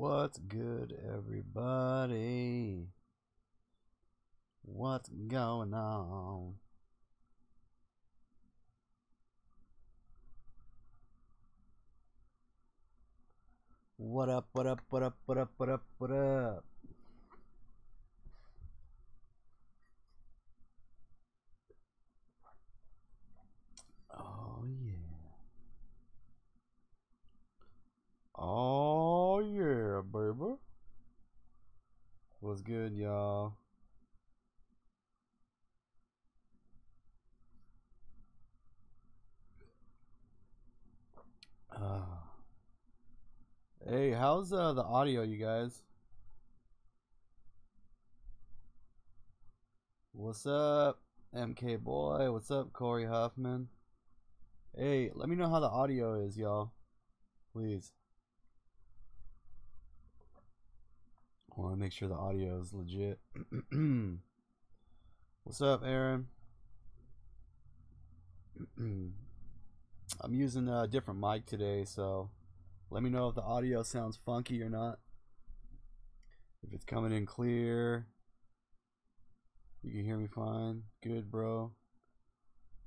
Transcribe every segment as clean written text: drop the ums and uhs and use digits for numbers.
What's good, everybody? What's going on? What up, what up, what up, what up, what up, what up? Oh, yeah. Oh, yeah, baby. What's good, y'all? Hey, how's the audio, you guys? What's up, MK boy? What's up, Corey Huffman? Hey, let me know how the audio is, y'all. Please. I want to make sure the audio is legit. What's up, Aaron? I'm using a different mic today, so let me know if the audio sounds funky or not. If it's coming in clear, you can hear me fine. Good, bro.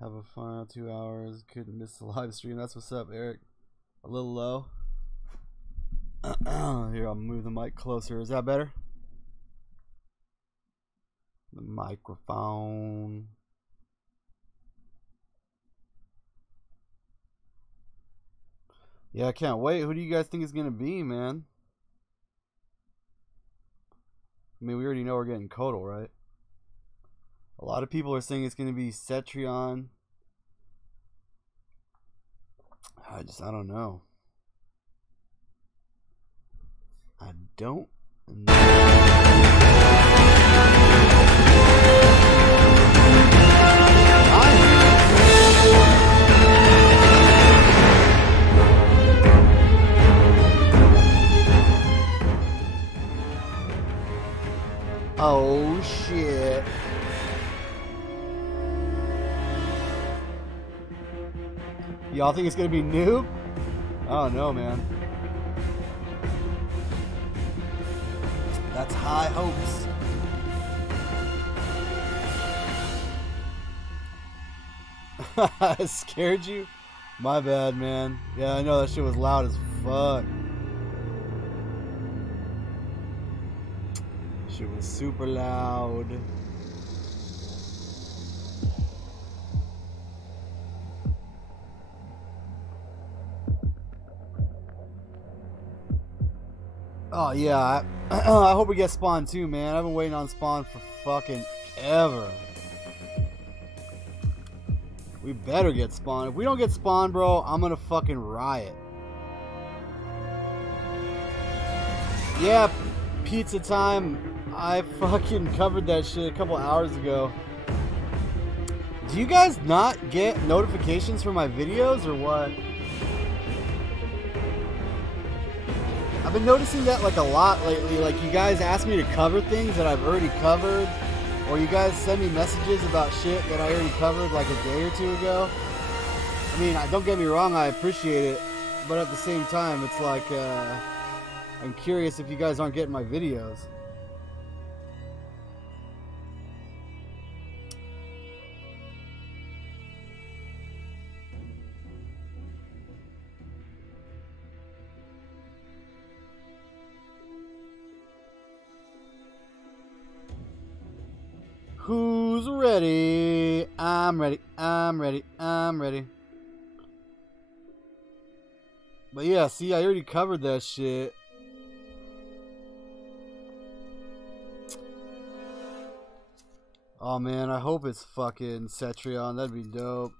Have a fun 2 hours. Couldn't miss the live stream. That's what's up, Eric. A little low. Here, I'll move the mic closer. Is that better? The microphone. Yeah, I can't wait. Who do you guys think it's going to be, man? I mean, we already know we're getting Kotal, right? A lot of people are saying it's going to be Cetrion. I don't know. I don't know. Oh shit. Y'all think it's gonna be Noob? Oh no, man. That's high hopes. I scared you? My bad, man. Yeah, I know that shit was loud as fuck. Shit was super loud. Oh yeah, I hope we get Spawn too, man. I've been waiting on Spawn for fucking ever. We better get Spawn. If we don't get Spawn, bro, I'm gonna fucking riot. Yeah, pizza time. I fucking covered that shit a couple hours ago. Do you guys not get notifications for my videos or what? I've been noticing that like a lot lately. Like you guys ask me to cover things that I've already covered, or you guys send me messages about shit that I already covered like a day or two ago. I mean, don't get me wrong, I appreciate it, but at the same time, it's like I'm curious if you guys aren't getting my videos. Who's ready? I'm ready. I'm ready. I'm ready. But yeah, see, I already covered that shit. Oh man, I hope it's fucking Cetrion. That'd be dope.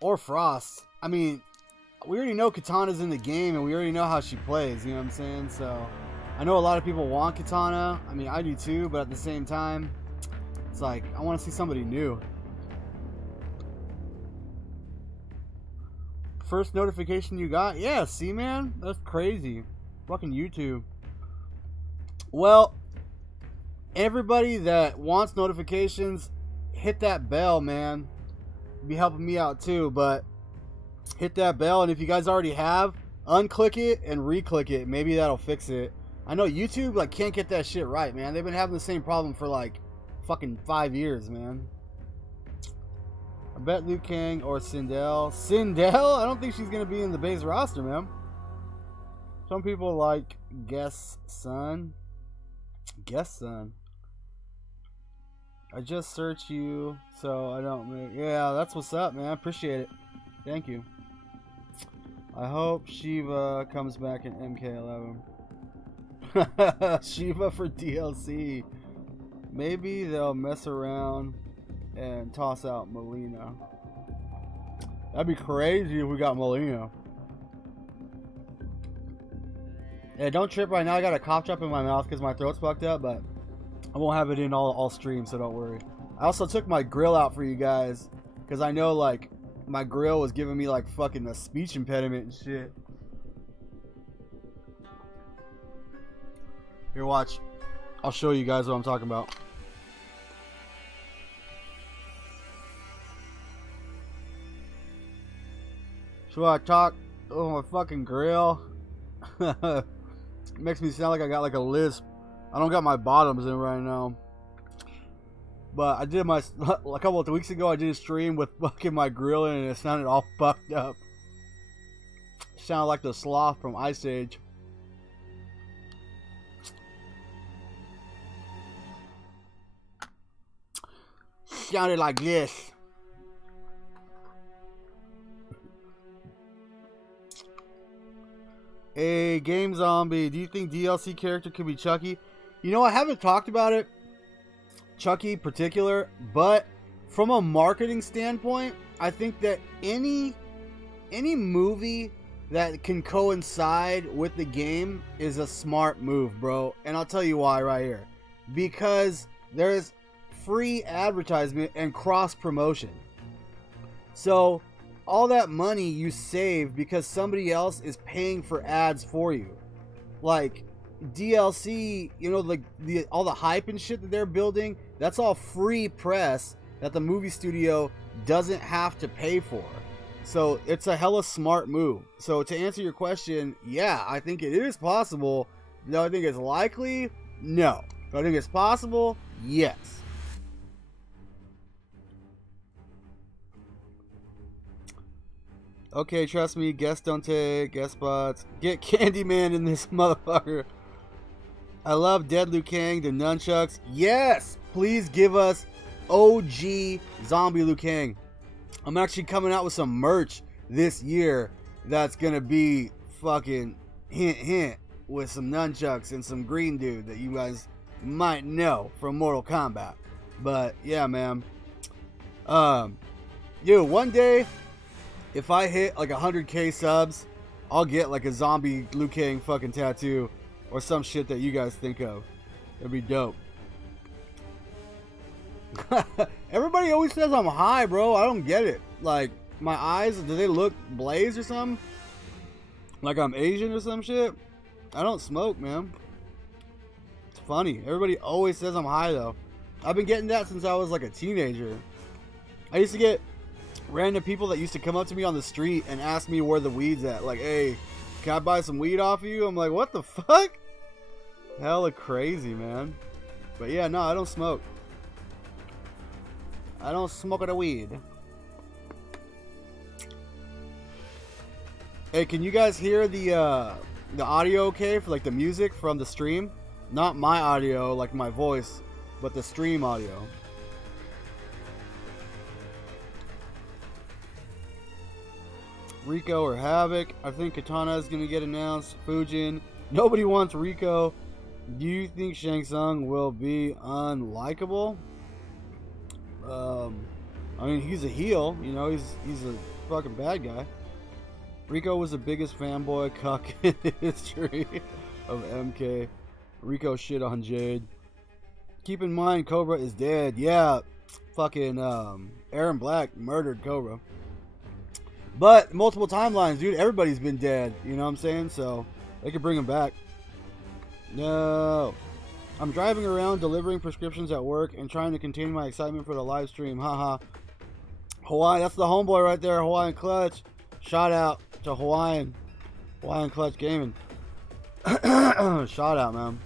Or Frost. I mean, we already know Katana's in the game and we already know how she plays, you know what I'm saying? So, I know a lot of people want Katana. I mean, I do too, but at the same time, it's like, I want to see somebody new. First notification you got? Yeah, see, man? That's crazy. Fucking YouTube. Well, everybody that wants notifications, hit that bell, man. It'd be helping me out too, but hit that bell. And if you guys already have, Unclick it and re-click it. Maybe that'll fix it. I know YouTube like can't get that shit right, man. They've been having the same problem for like fucking 5 years, man. I bet Liu Kang or Sindel. Sindel? I don't think she's gonna be in the base roster, man. Some people like Guess Son. Guess Son. I just search you so I don't make... Yeah, that's what's up, man. I appreciate it. Thank you. I hope Shiva comes back in MK11. Shiva for DLC. Maybe they'll mess around and toss out Melina. That'd be crazy if we got Melina. Yeah, don't trip right now. I got a cough drop in my mouth because my throat's fucked up, but I won't have it in all stream, so don't worry. I also took my grill out for you guys because I know like my grill was giving me like fucking a speech impediment and shit. Here, watch. I'll show you guys what I'm talking about. Should I talk? Oh, my fucking grill. Makes me sound like I got like a lisp. I don't got my bottoms in right now. But I did my, a couple of weeks ago, I did a stream with fucking my grill in and it sounded all fucked up. It sounded like the sloth from Ice Age. Sounded like this. A Game Zombie, do you think DLC character could be Chucky? You know, I haven't talked about it, Chucky particular, but from a marketing standpoint, I think that any movie that can coincide with the game is a smart move, bro. And I'll tell you why right here. Because there's free advertisement and cross promotion. So all that money you save because somebody else is paying for ads for you, like DLC, you know, like all the hype and shit that they're building, that's all free press that the movie studio doesn't have to pay for. So it's a hella smart move. So to answer your question, yeah, I think it is possible. Do I think it's likely? No. Do I think it's possible? Yes. Okay, trust me, guests don't take guest spots. Get Candyman in this motherfucker. I love Dead Liu Kang, the nunchucks. Yes! Please give us OG Zombie Liu Kang. I'm actually coming out with some merch this year that's gonna be fucking hint hint with some nunchucks and some green dude that you guys might know from Mortal Kombat. But yeah, man. One day, if I hit like 100k subs, I'll get like a zombie Liu Kang fucking tattoo or some shit that you guys think of. It'd be dope. Everybody always says I'm high, bro. I don't get it. Like, my eyes, do they look blazed or something? Like I'm Asian or some shit? I don't smoke, man. It's funny. Everybody always says I'm high, though. I've been getting that since I was like a teenager. I used to get random people that used to come up to me on the street and ask me where the weed's at. Like, hey, can I buy some weed off of you? I'm like, what the fuck? Hella crazy, man. But yeah, no, I don't smoke. I don't smoke the weed. Hey, can you guys hear the audio okay for like the music from the stream? Not my audio, like my voice, but the stream audio. Rico or Havoc. I think Katana is going to get announced. Fujin. Nobody wants Rico. Do you think Shang Tsung will be unlikable? I mean, he's a heel. You know, he's a fucking bad guy. Rico was the biggest fanboy cuck in history of MK. Rico shit on Jade. Keep in mind, Cobra is dead. Yeah, fucking Aaron Black murdered Cobra. But multiple timelines, dude. Everybody's been dead. You know what I'm saying? So they could bring him back. No. I'm driving around delivering prescriptions at work and trying to contain my excitement for the live stream. Haha. Hawaii, that's the homeboy right there. Hawaiian Clutch. Shout out to Hawaiian. Lion Clutch Gaming. Shout out, man.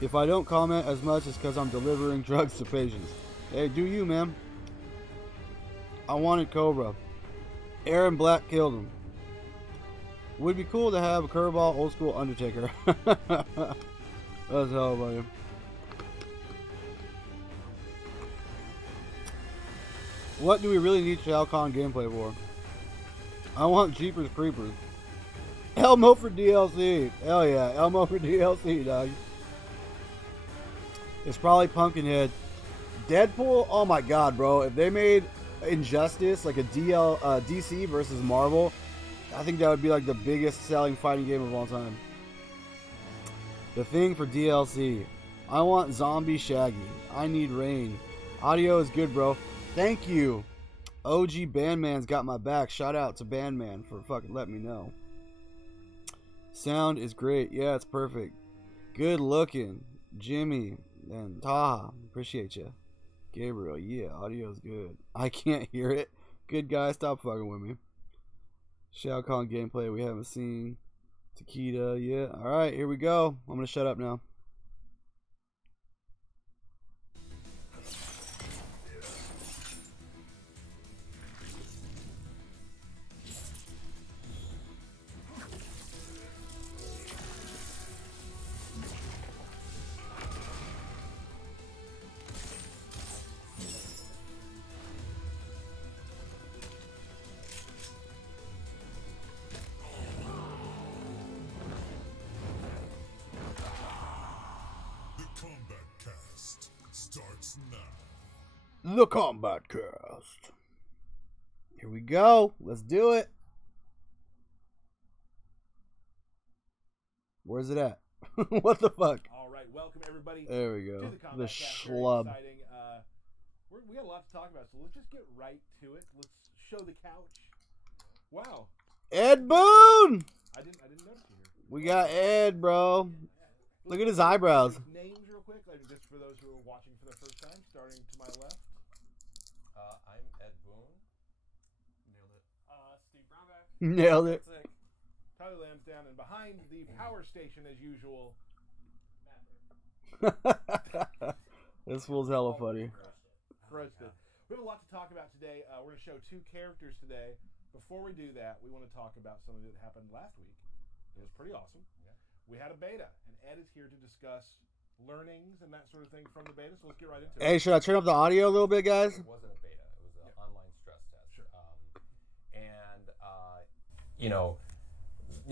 If I don't comment as much, it's because I'm delivering drugs to patients. Hey, do you, man? I wanted Cobra. Aaron Black killed him. Would be cool to have a curveball, old school Undertaker. That's hell, buddy. What do we really need Shao Kahn gameplay for? I want Jeepers Creepers. Elmo for DLC. Hell yeah, Elmo for DLC, dog. It's probably Pumpkinhead. Deadpool? Oh my god, bro. If they made Injustice like a DC versus Marvel, I think that would be like the biggest selling fighting game of all time. The Thing for DLC. I want Zombie Shaggy. I need rain. Audio is good, bro. Thank you. OG Bandman's got my back. Shout out to Bandman for fucking letting me know. Sound is great. Yeah, it's perfect. Good looking. Jimmy and Taha. Appreciate you. Gabriel. Yeah, audio's good. I can't hear it. Good guy. Stop fucking with me. Shao Kahn gameplay we haven't seen. Takeda. Yeah. Alright, here we go. I'm going to shut up now. KombatKast starts now. The KombatKast. Here we go. Let's do it. Where's it at? What the fuck? All right, welcome everybody. There we go. To The KombatKast. schlub. Very exciting. We got a lot to talk about, so let's just get right to it. Let's show the couch. Wow. Ed Boon! I didn't notice you here. We got Ed, bro. Look at his eyebrows. Names real quick, like just for those who are watching for the first time, starting to my left. I'm Ed Boon. Nailed it. Steve Brownback. Nailed it. Tyler Lansdowne, and behind the power station, as usual, This fool's hella funny. Roasted. We have a lot to talk about today. We're going to show two characters today. Before we do that, we want to talk about something that happened last week. It was pretty awesome. Yeah. We had a beta, and Ed is here to discuss learnings and that sort of thing from the beta, so let's get right into it. Hey, should I turn up the audio a little bit, guys? It wasn't a beta. It was an online stress test. Sure.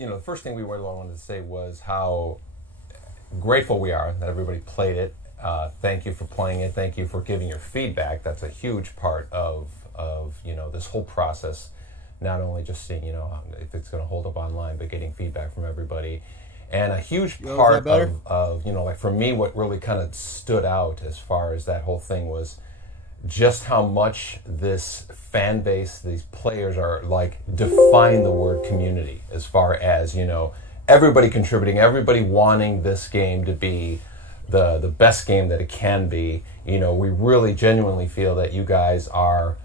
The first thing we really wanted to say was how grateful we are that everybody played it. Thank you for playing it. Thank you for giving your feedback. That's a huge part of this whole process. Not only just seeing if it's going to hold up online, but getting feedback from everybody. And a huge part of like for me, what really kind of stood out as far as that whole thing was just how much this fan base, these players are like define the word community as far as, everybody contributing, everybody wanting this game to be the best game that it can be. We really genuinely feel that you guys are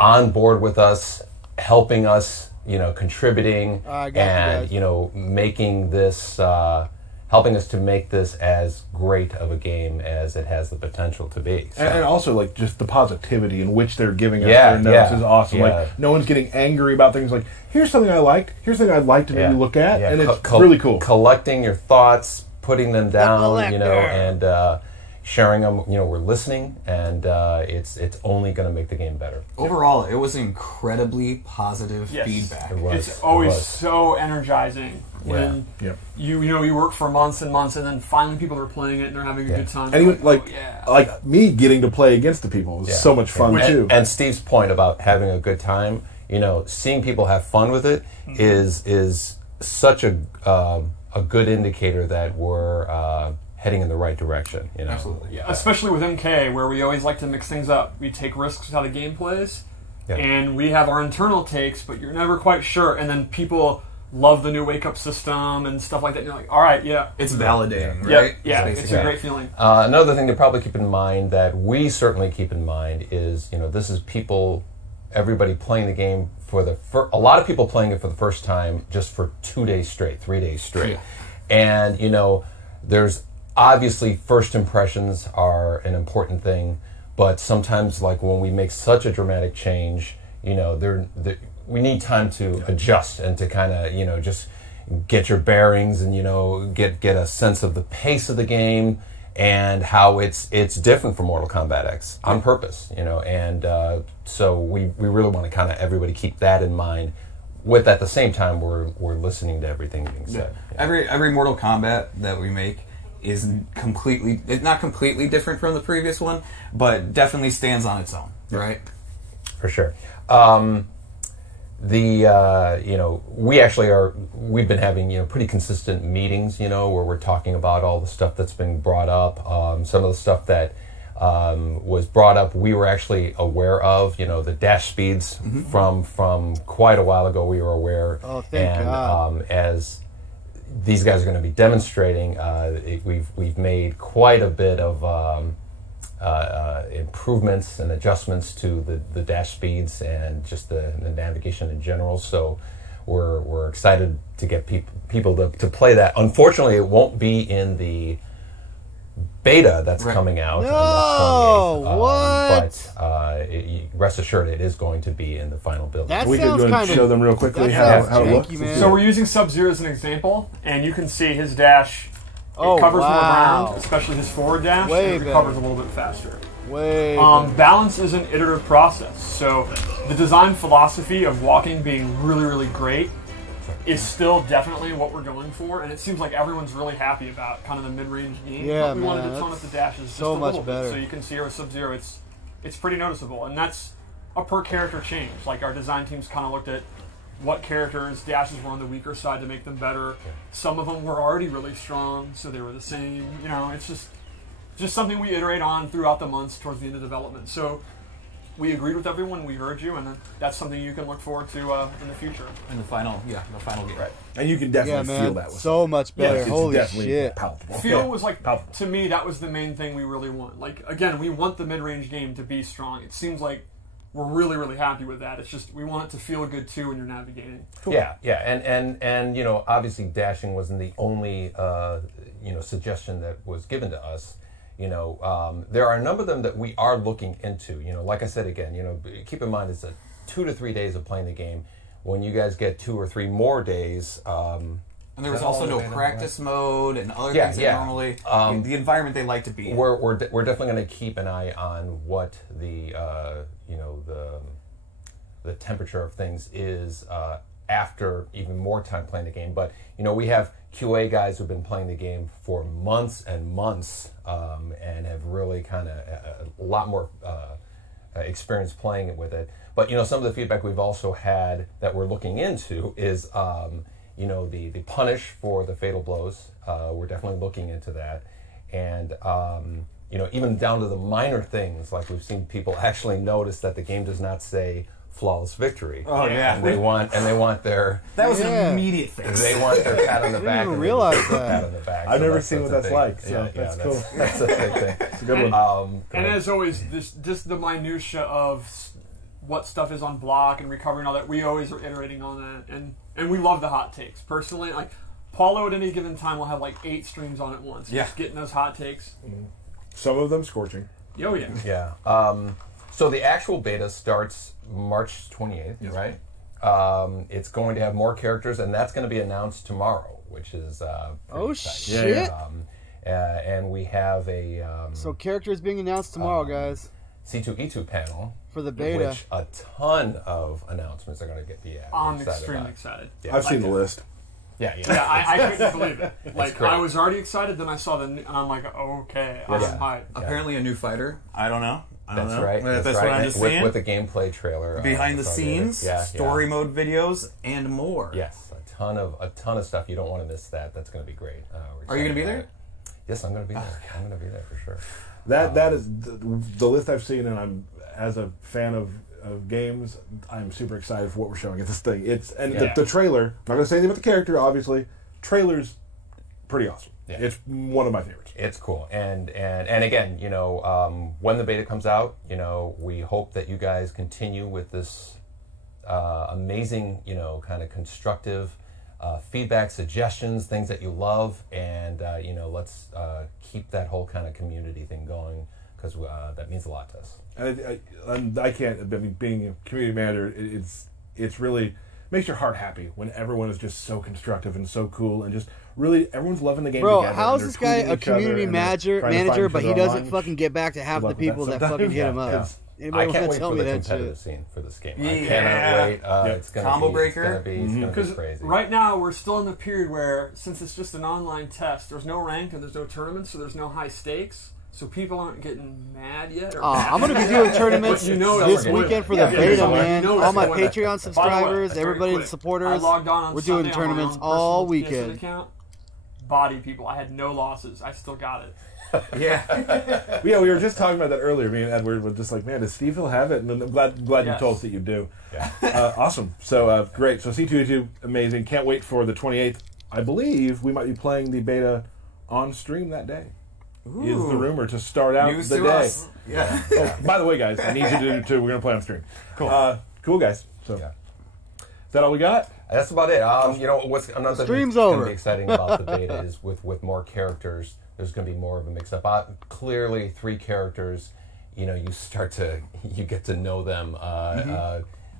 on board with us, helping us, contributing and, making this, helping us to make this as great of a game as it has the potential to be. So. And also, like, just the positivity in which they're giving us their notes is awesome. Yeah. Like, no one's getting angry about things like, here's something I liked, here's something I'd like to maybe look at, and it's really cool. Collecting your thoughts, putting them down, and sharing them. We're listening, and it's only going to make the game better. Overall, it was incredibly positive feedback. It's always so energizing when you work for months and months, and then finally people are playing it and they're having a good time. And even like me getting to play against the people was so much fun too. And Steve's point about having a good time, seeing people have fun with it is such a good indicator that we're heading in the right direction. Absolutely, yeah. Especially with MK, where we always like to mix things up. We take risks with how the game plays, and we have our internal takes, but you're never quite sure. And then people love the new wake-up system and stuff like that. And you're like, all right, it's validating, right? Yeah, it's a great feeling. Another thing to probably keep in mind that we certainly keep in mind is, this is people everybody playing the game for a lot of people playing it for the first time just for 2 days straight, 3 days straight. Yeah. And, there's obviously first impressions are an important thing, but sometimes, like when we make such a dramatic change, we need time to adjust and to kind of, just get your bearings and, get a sense of the pace of the game and how it's different from Mortal Kombat X on purpose, and so we really want to kind of everybody keep that in mind. With at the same time, we're listening to everything being said. Yeah. Every Mortal Kombat that we make is not completely different from the previous one, but definitely stands on its own, right? For sure. We've been having, pretty consistent meetings, where we're talking about all the stuff that's been brought up. Some of the stuff that was brought up, we were actually aware of, the dash speeds from quite a while ago. We were aware. Oh, thank God. As these guys are going to be demonstrating, we've made quite a bit of improvements and adjustments to the dash speeds and just the navigation in general. So we're excited to get people to play that. Unfortunately, it won't be in the beta that's coming out. No, what? But rest assured, it is going to be in the final build. That We sounds could kind of show them real quickly how it looks. Man. So we're using Sub-Zero as an example, and you can see his dash. It covers more wow. ground, especially his forward dash. Way and it recovers a little bit faster. Way Balance is an iterative process. So the design philosophy of walking being really, really great is still definitely what we're going for, and it seems like everyone's really happy about kind of the mid-range game. Yeah, but we wanted man, to tone up the dashes so just a much little better. bit. So you can see here with Sub-Zero, it's pretty noticeable, and that's a per-character change. Like our design teams kind of looked at what characters' dashes were on the weaker side to make them better. Some of them were already really strong, so they were the same. It's just something we iterate on throughout the months towards the end of development. So we agreed with everyone, we heard you, and that's something you can look forward to in the future. In the final game. Right. And you can definitely feel that. So much better. It's Holy definitely shit. palpable. Feel was like, to me, that was the main thing we really want. Like, again, we want the mid-range game to be strong. It seems like we're really, really happy with that. It's just we want it to feel good too when you're navigating. Cool. Yeah, and obviously dashing wasn't the only suggestion that was given to us. There are a number of them that we are looking into. Like I said again, keep in mind it's 2 to 3 days of playing the game. When you guys get 2 or 3 more days. And there was also no practice mode and other things that normally the environment they like to be in. We're definitely going to keep an eye on what the temperature of things is after even more time playing the game. But we have QA guys who've been playing the game for months and months and have really kind of a lot more experience playing it with it. But some of the feedback we've also had that we're looking into is the punish for the fatal blows. We're definitely looking into that, and even down to the minor things, like we've seen people actually notice that the game does not say flawless victory. Oh yeah, and they want their that was an immediate fix. They want their pat on the back. I didn't even realize that. Pat on the back. I've never seen what that's like, so that's cool. That's a big thing. It's a good one. And as always, just the minutia of what stuff is on block and recovery and all that, we always are iterating on that, and we love the hot takes. Personally, like Paulo at any given time will have like 8 streams on at once. Just getting those hot takes. Some of them scorching. Oh yeah. Yeah. So the actual beta starts March 28th, right? It's going to have more characters, and that's going to be announced tomorrow, which is oh exciting. shit! And we have a so characters being announced tomorrow, guys. C2E2 panel for the beta, which a ton of announcements are going to be added. I'm extremely excited. Yeah, I've seen the list. Yeah, I couldn't believe it. Like I was already excited, then I saw and I'm like, okay, I'm hyped. Apparently a new fighter. I don't know. That's right. That's right. what I'm just seeing. With the gameplay trailer, behind the scenes, story mode videos, and more. Yes, a ton of stuff. You don't want to miss that. That's going to be great. Are you going to be there? Yes, I'm going to be there. I'm going to be there for sure. That is the list I've seen, and I'm as a fan of games, I'm super excited for what we're showing at this thing. The trailer. I'm not going to say anything about the character. Obviously, trailer's pretty awesome. It's one of my favorites. It's cool, and again, you know, when the beta comes out, you know, we hope that you guys continue with this amazing, you know, kind of constructive feedback, suggestions, things that you love, and you know, let's keep that whole kind of community thing going, because that means a lot to us. I can't. I mean, being a community manager, it's really makes your heart happy when everyone is just so constructive and so cool and just really everyone's loving the game. Bro, together. how is this guy a community manager, but he doesn't fucking get back to half the people that fucking hit him up? Yeah. Anybody I can't want wait to tell for me the that competitive shit? scene for this game. Yeah. I cannot wait. It's gonna Combo be, breaker. It's gonna be crazy. Right now, we're still in the period where, since it's just an online test, there's no ranked and there's no tournaments, so there's no high stakes. So people aren't getting mad yet. I'm going to be doing tournaments You know this it's weekend for the yeah, beta, yeah, man. you know All my it's going. Patreon subscribers, everybody, the I supporters. logged on We're doing Sunday tournaments on my own all personal PSN weekend. account. Body people. I had no losses. I still got it. Yeah. Yeah, we were just talking about that earlier. Me and Edward were just like, man, does Steve Hill have it? And I'm glad you Yes. told us that you do. Yeah. Awesome. So great. So C2E2, amazing. Can't wait for the 28th. I believe we might be playing the beta on stream that day. Is the rumor to start out News the to day. us. Yeah. Oh, by the way, guys, I need you to do too. We're going to play on stream. Cool. Cool, guys. So Yeah. is that all we got? That's about it. You know, what's another Stream's thing that's over. gonna be exciting about the beta is with more characters, there's going to be more of a mix-up. Clearly, 3 characters, you know, you get to know them,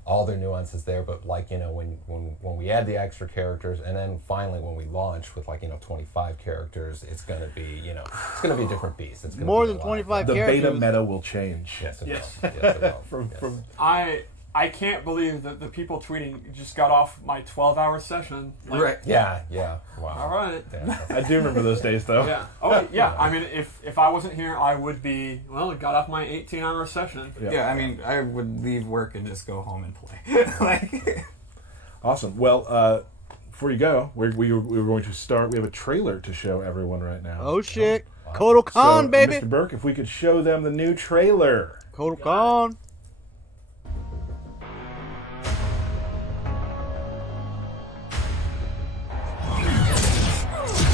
all their nuances there. But like, you know, when we add the extra characters, and then finally when we launch with, like, you know, 25 characters, it's going to be, you know, it's going to be a different beast. It's gonna More be than a lot. 25 The characters. beta meta will change. Yes, it Yes. will. Yes, it will. From I can't believe that the people tweeting just got off my 12-hour session. Like, Right. Yeah. Wow. All right. Yeah. I do remember those days, though. Yeah. Oh, yeah. I mean, if I wasn't here, I would be, well, got off my 18-hour session. Yeah, I mean, I would leave work and just go home and play. Like, Awesome. Well, before you go, we're going to start. We have a trailer to show everyone right now. Oh, shit. Kotal Kahn, So, baby. Mr. Burke, if we could show them the new trailer. Kotal Kahn.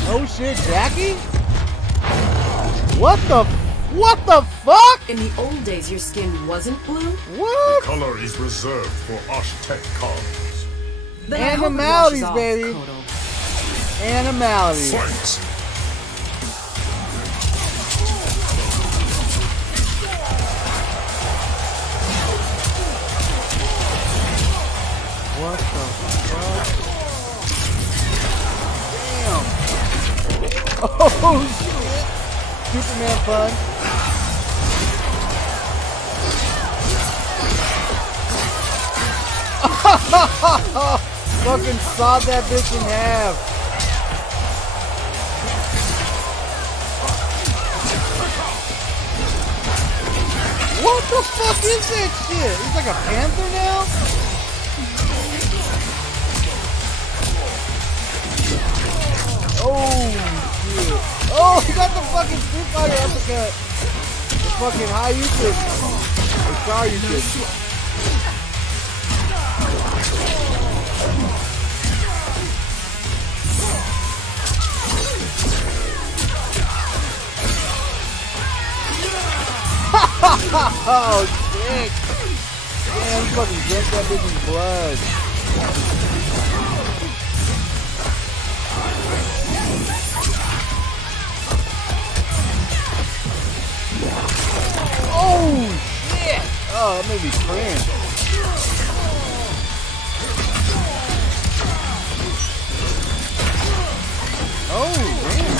Oh, shit, Jacqui? What the fuck? In the old days, your skin wasn't blue. What? Color is reserved for Osh-Tech cards. Then I hope it Animalities, washes off, baby. Kotal. Animalities. Fight! What the fuck? Damn. Oh, shit. Superman punch. Fucking sawed that bitch in half. What the fuck is that shit? He's like a panther now? Oh, shit. Oh, he got the fucking Street Fighter uppercut. The fucking high usage. The star usage. Oh, shit. Damn, he fucking drank that bitch's blood. Oh, shit. Oh, that made me cringe. Oh, damn.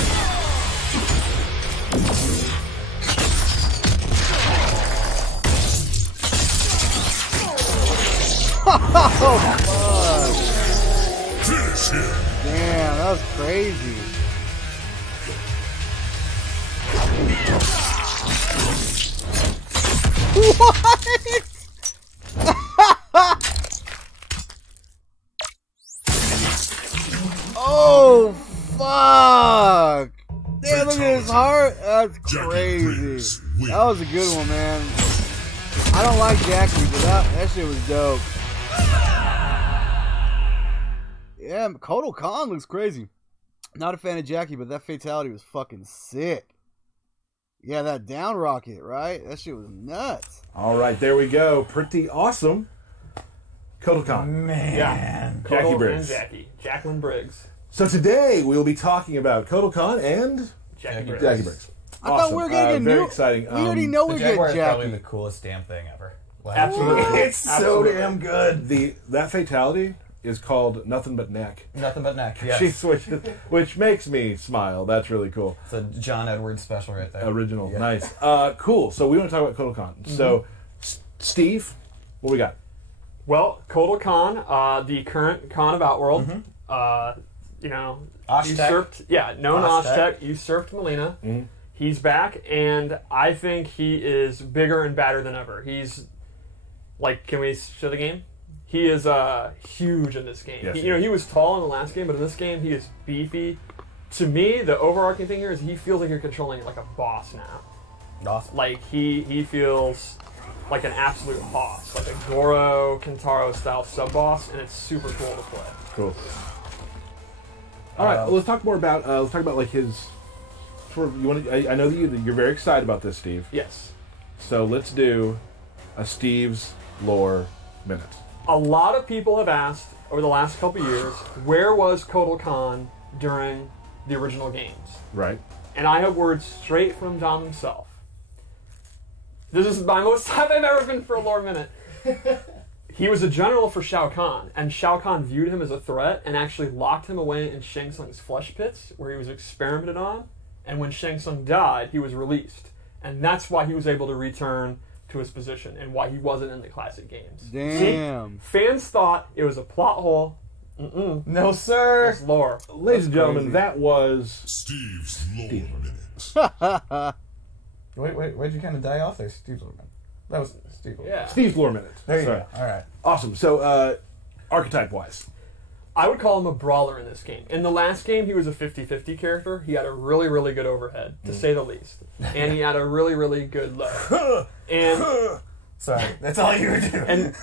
Oh, fuck. Finish him! Damn, that was crazy. What? Oh, fuck. Damn, look at his heart. That's Jacqui crazy. Briggs wins. That was a good one, man. I don't like Jacqui, but that shit was dope. Yeah, Kotal Kahn looks crazy. Not a fan of Jacqui, but that fatality was fucking sick. Yeah, that down rocket, right? That shit was nuts. All right, there we go. Pretty awesome. Kotal Kahn. Man. Yeah. Jacqui Kotal Briggs. and Jacqueline Briggs. So today we'll be talking about Kotal Kahn and Jacqui Briggs. Jacqui Briggs. I thought we were gonna get very new. exciting. We already know The we're Jaguar is getting probably Jacqui. the coolest damn thing ever. Like, Absolutely. It's so Absolutely. damn good. That fatality is called Nothing But Neck. Nothing but neck. Yes. She switches, which makes me smile. That's really cool. It's a John Edwards special right there. Original. Yeah. Nice. Cool. So we want to talk about Kotal Kahn. So, Steve, what we got? Well, Kotal Kahn, the current Khan of Outworld, you know, Osh usurped. Yeah, known Osh Osh-Tech, usurped Melina. He's back, and I think he is bigger and badder than ever. He's like, can we show the game? He is huge in this game. Yes, He was tall in the last game, but in this game he is beefy. To me, the overarching thing here is he feels like you're controlling it like a boss now. Awesome. Like he feels like an absolute boss, like a Goro Kentaro style sub boss, and it's super cool to play. Cool. All right, let's talk more about. Let's talk about like his. Sort of, you want? I know that you're very excited about this, Steve. Yes. So let's do a Steve's lore minute. A lot of people have asked over the last couple years, where was Kotal Kahn during the original games? Right. And I have words straight from Dom himself. This is my most time I've ever been for a lore minute. He was a general for Shao Kahn, and Shao Kahn viewed him as a threat and actually locked him away in Shang Tsung's flesh pits, where he was experimented on, and when Shang Tsung died, he was released. And that's why he was able to return to his position, and why he wasn't in the classic games. Damn. See, fans thought it was a plot hole. No, sir. It's lore. Ladies and gentlemen, crazy. that was Steve's lore minute. Wait, why'd you kind of die off there, Steve? That was Steve. Yeah. Steve's lore minute. There you Sorry. go. All right. Awesome. So, archetype-wise, I would call him a brawler in this game. In the last game, he was a 50-50 character. He had a really, really good overhead, to say the least. And he had a really, really good low. And Sorry, that's all you were doing. and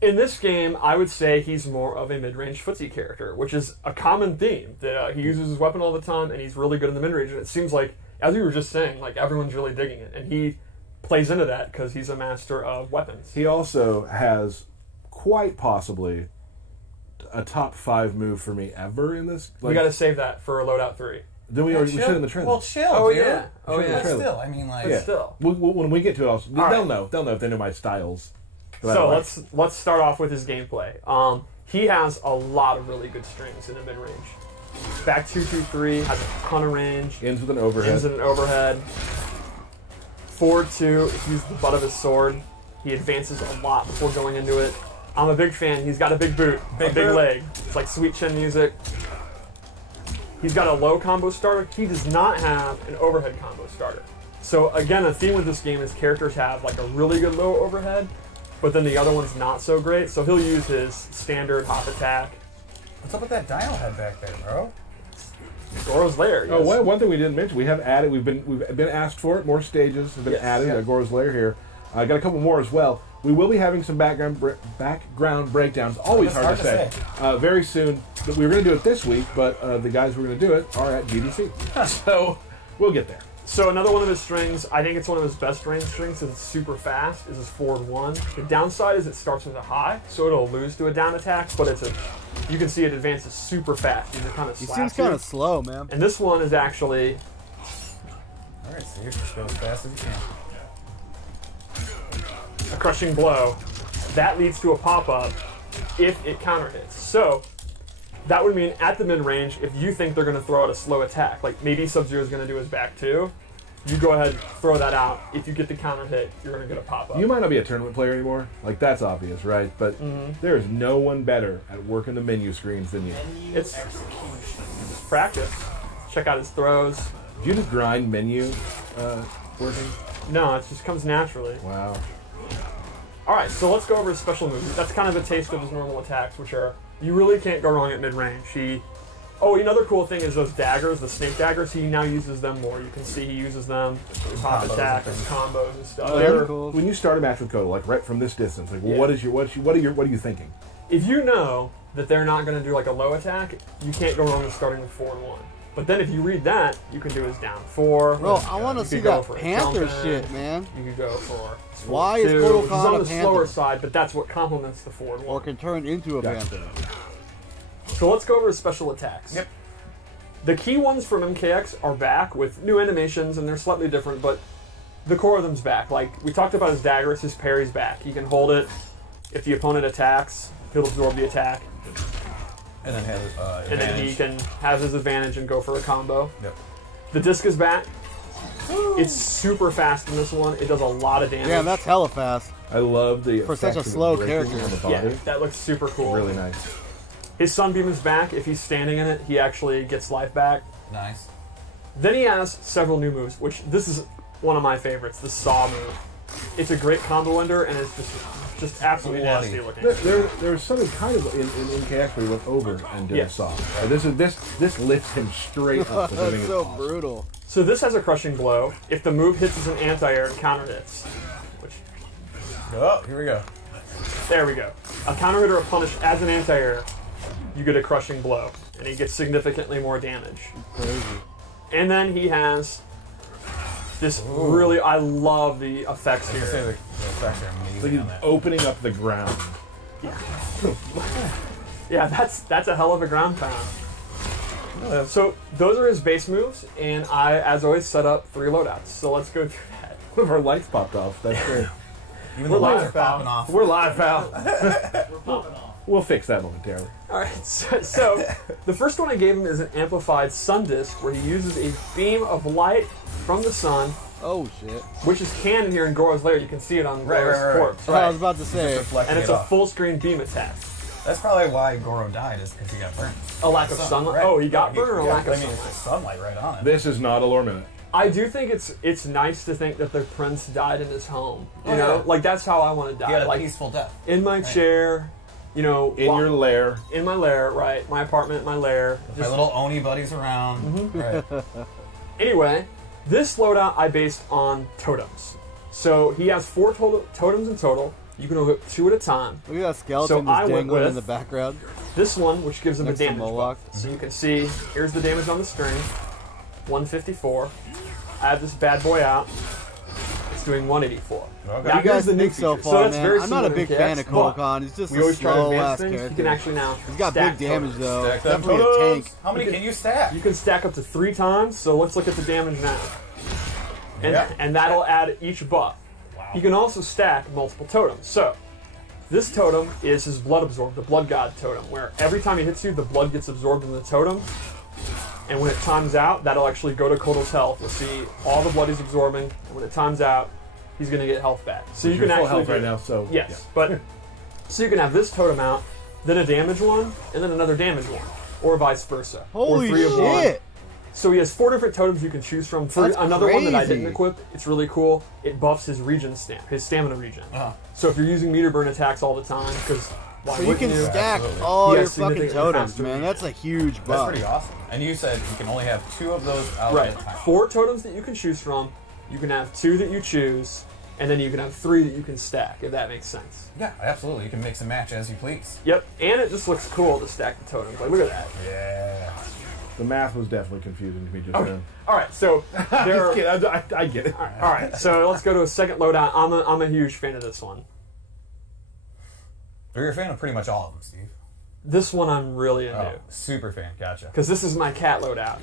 in this game, I would say he's more of a mid-range footsie character, which is a common theme. That he uses his weapon all the time, and he's really good in the mid-range. And it seems like, as we were just saying, like everyone's really digging it. And he plays into that because he's a master of weapons. he also has quite possibly a top 5 move for me ever in this. We got to save that for Loadout 3. Then we showed in the trailer. Well, chill. Oh, dude. yeah. Oh, Showed in the yeah. But trailer. still, I mean, like, But still. When we get to it, they'll right. know. They'll know if they know my styles. that I So like. let's start off with his gameplay. He has a lot of really good strings in the mid range. Back 2-2-3 has a ton of range. Ends with an overhead. Ends in an overhead. Forward 2, if you use the butt of his sword, he advances a lot before going into it. I'm a big fan. He's got a big boot, a big boot. leg. It's like Sweet Chin music. He's got a low combo starter. He does not have an overhead combo starter. So again, a theme with this game is characters have like a really good low overhead, but then the other one's not so great. So he'll use his standard hop attack. what's up with that dial head back there, bro? Goro's Lair. Oh, yes. one thing we didn't mention, we have added. We've been asked for it. More stages have been Yes. added. Yeah. Gora's Lair here. I got a couple more as well. We will be having some background breakdowns. Always That's hard to say. Very soon. But we were going to do it this week, but the guys who are going to do it are at GDC. So we'll get there. So another one of his strings, I think it's one of his best range strings because it's super fast, is his forward 1. The downside is it starts with a high, so it'll lose to a down attack, but you can see it advances super fast. These are kind of He slaps seems kind you. of slow, man. And this one is actually All right, Steve, just go as fast as you can. a crushing blow. That leads to a pop-up if it counter hits. So that would mean at the mid-range, if you think they're going to throw out a slow attack, like maybe Sub-Zero is going to do his back 2, you go ahead and throw that out. If you get the counter hit, you're going to get a pop-up. You might not be a tournament player anymore. Like, that's obvious, right? But there is no one better at working the menu screens than you. It's practice. Check out his throws. Do you just grind menu working? No, it just comes naturally. Wow. All right, so let's go over his special moves. That's kind of a taste of his normal attacks, which are, you really can't go wrong at mid-range. Another cool thing is those daggers, the snake daggers, he now uses them more. You can see he uses them, his hop attack, his combos and stuff. Very cool. When you start a match with Kotal, like right from this distance, like Yeah. what are you thinking? If you know that they're not going to do like a low attack, you can't go wrong with starting with 4 and 1. But then if you read that, you can do his down 4. Bro, I want to see that Panther shit, man. You could go for Why is 2, Kotal which is Kahn on a the Panther? slower side, but that's what complements the 4 and 1. Or can turn into a Panther. So let's go over his special attacks. Yep. The key ones from MKX are back with new animations, and they're slightly different, but the core of them's back. Like, we talked about his daggers, his parry's back. He can hold it. If the opponent attacks, he'll absorb the attack. And then has And then he can have his advantage and go for a combo. Yep. The disc is back. It's super fast in this one. It does a lot of damage. Yeah, that's hella fast. I love the For such a effect of slow breaking character. on the body. Yeah, that looks super cool. Really nice. His Sunbeam is back. If he's standing in it, he actually gets life back. Nice. Then he has several new moves, which this is one of my favorites, the Saw move. It's a great combo ender, and it's just absolutely Bloody. nasty looking. There's something kind of in MKX where he went over and did a Yes. saw. This lifts him straight up. to That's doing so it. brutal. So this has a crushing blow. If the move hits as an anti-air, it counter hits. Which, Oh, here we go. there we go. A counter hit or a punish as an anti-air, you get a crushing blow, and he gets significantly more damage. Crazy. And then he has this really, I love the effects I was here. gonna say the effects are Like amazing he's on that. opening up the ground. Yeah, that's a hell of a ground pound. So those are his base moves, and I, as always, set up 3 loadouts. So let's go through that. One of our lights popped off. That's great. Even We're the lights live, are popping off. We're live, pal. We'll fix that momentarily. All right, so the first one I gave him is an amplified sun disk, where he uses a beam of light from the sun, Oh, shit. which is canon here in Goro's lair. You can see it on Right, Goro's right, right. corpse. I was about to say. Reflecting And it's it a off. full screen beam attack. That's probably why Goro died, is because he got burned. A lack of sunlight. Right. Oh, he got Yeah, burned or a yeah, lack of I mean, sunlight? it's the sunlight right on it. This is not a lore minute. I do think it's nice to think that the prince died in his home. You Oh, know, yeah. like that's how I want to die. He had a Like peaceful death. in my chair, you know, In your lair. in my lair, right? My apartment, my lair. My little Oni buddies around. Right. Anyway, this loadout I based on totems. So he has 4 totems in total. You can hook 2 at a time. Look at that skeleton So I just went dangling in with- the background. This one, which gives him Next a to damage Moloch. buff. So you can see, here's the damage on the string. 154. I have this bad boy out. It's doing 184. Okay. Now, What do you here's guys the new think so feature. far, that's man? very I'm not a similar big to fan MKX, of Kotal but Kahn. He's just we a always try to slow advance ass things. character. You can actually now He's got stack big damage totems. though. Stack them Definitely a totems. tank. How many can you stack? You can stack up to 3 times, so let's look at the damage now. And, Yeah. and that'll add each buff. You can also stack multiple totems. So, this totem is his blood absorb, the blood god totem, where every time he hits you, the blood gets absorbed in the totem. And when it times out, that'll actually go to Kotal's health. You'll see all the blood he's absorbing, and when it times out, he's going to get health back. So you You're can full actually health do right now, so Yes, but so you can have this totem out, then a damage one, and then another damage one, or vice versa. Holy or 3 of one. shit! So he has 4 different totems you can choose from. For That's another one that I crazy. didn't equip, it's really cool. It buffs his regen stamp, his stamina regen. Uh-huh. So if you're using meter burn attacks all the time, because why So you wouldn't can you? stack Absolutely. all He your has fucking significantly totems, faster man. reach. That's a huge That's buff. pretty awesome. And you said you can only have 2 of those out Right, at a time. 4 totems that you can choose from. You can have 2 that you choose, and then you can have 3 that you can stack. If that makes sense. Yeah, absolutely. You can mix and match as you please. Yep, and it just looks cool to stack the totems. Like, look at that. Yeah. the math was definitely confusing to me just then. All right, so there are. Just kidding. I get it. All right, so let's go to a second loadout. I'm a huge fan of this one. You're a fan of pretty much all of them, Steve. This one I'm really into. Oh, super fan. Gotcha. Because this is my cat loadout.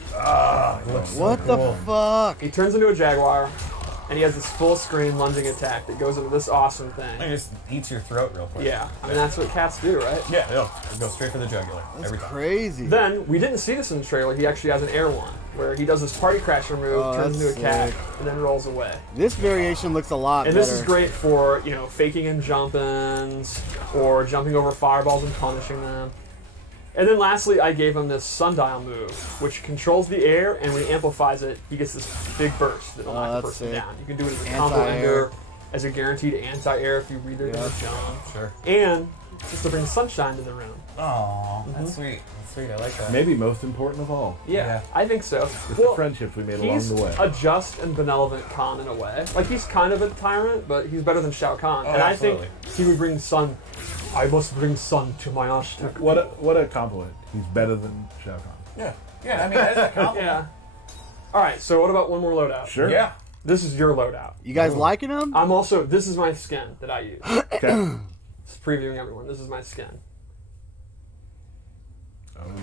What the fuck? He turns into a jaguar, and he has this full screen lunging attack that goes into this awesome It thing. just eats your throat real quick. Yeah, I mean, that's what cats do, right? Yeah, it'll go straight for the jugular. That's every time. crazy. Then, we didn't see this in the trailer, he actually has an air one, where he does this party crasher move, Oh, turns into a that's cat, sick. and then rolls away. This variation looks a lot And better. this is great for, you know, faking and jump-ins, or jumping over fireballs and punishing them. And then lastly, I gave him this sundial move, which controls the air, and when he amplifies it, he gets this big burst that'll knock the that's person sick. down. You can do it as a combo Anti-air. ender, as a guaranteed anti-air if you read their damage on, Sure. and just to bring sunshine to the room. Oh, that's sweet. That's sweet. I like that. Maybe most important of all. Yeah, Yeah. I think so. It's the friendships we made along He's the way. a just and benevolent Khan in a way. Like, he's kind of a tyrant, but he's better than Shao Kahn. Oh, and absolutely. I think he would bring sun I must bring sun to my Aztec. What a compliment. He's better than Shao Kahn. Yeah. Yeah, I mean, that's a compliment. Yeah. All right. So what about one more loadout? Sure. Yeah. This is your loadout. You guys liking them? I'm also. This is my skin that I use. Okay. Just previewing everyone. This is my skin.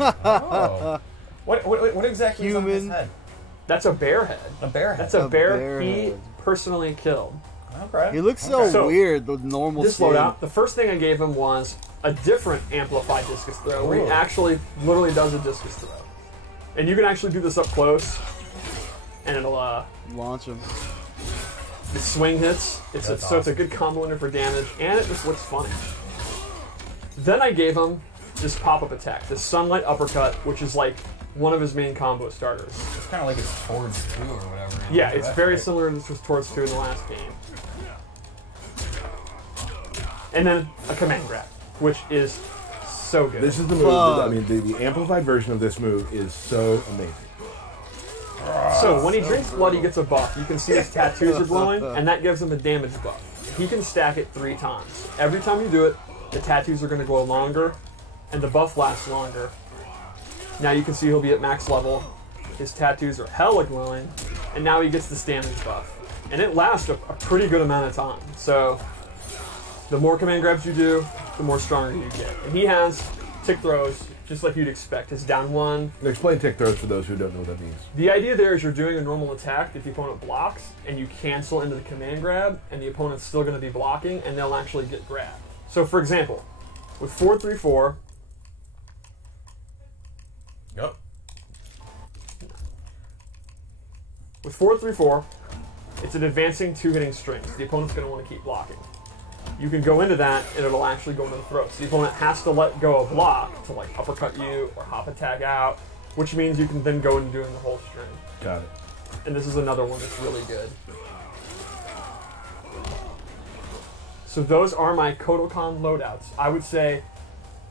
Oh. What exactly is on his Human. head? That's a bear head. A bear head. That's a bear bear he head. personally killed. Okay. He looks so, So, weird, the normal This skin. loadout, the first thing I gave him was a different amplified discus throw, where he Ooh. actually literally does a discus throw. And you can actually do this up close, and it'll Launch him. the swing hits. So it's a good combo winner for damage, and it just looks funny. Then I gave him this pop-up attack, this sunlight uppercut, which is like one of his main combo starters. It's kind of like it's towards 2 or whatever. Yeah, it's very Right. similar to this was towards 2 in the last game. And then a command grab, which is so good. This is the move. I mean, the amplified version of this move is so amazing. So when he drinks blood, he gets a buff. You can see his tattoos are glowing, and that gives him a damage buff. He can stack it 3 times. Every time you do it, the tattoos are going to glow longer, and the buff lasts longer. Now you can see he'll be at max level. His tattoos are hella glowing, and now he gets this damage buff. And it lasts a pretty good amount of time. So the more command grabs you do, the more stronger you get. And he has tick throws, just like you'd expect. His down 1. Explain tick throws for those who don't know what that means. The idea there is you're doing a normal attack if the opponent blocks, and you cancel into the command grab, and the opponent's still going to be blocking, and they'll actually get grabbed. So for example, with 4-3-4, Yep. with 4-3-4, it's an advancing 2-hitting string, so the opponent's going to want to keep blocking. You can go into that, and it'll actually go into the throat. So the opponent has to let go of block to like uppercut you or hop attack out, which means you can then go into doing the whole string. Got it. And this is another one that's really good. So those are my Kotal Kahn loadouts. I would say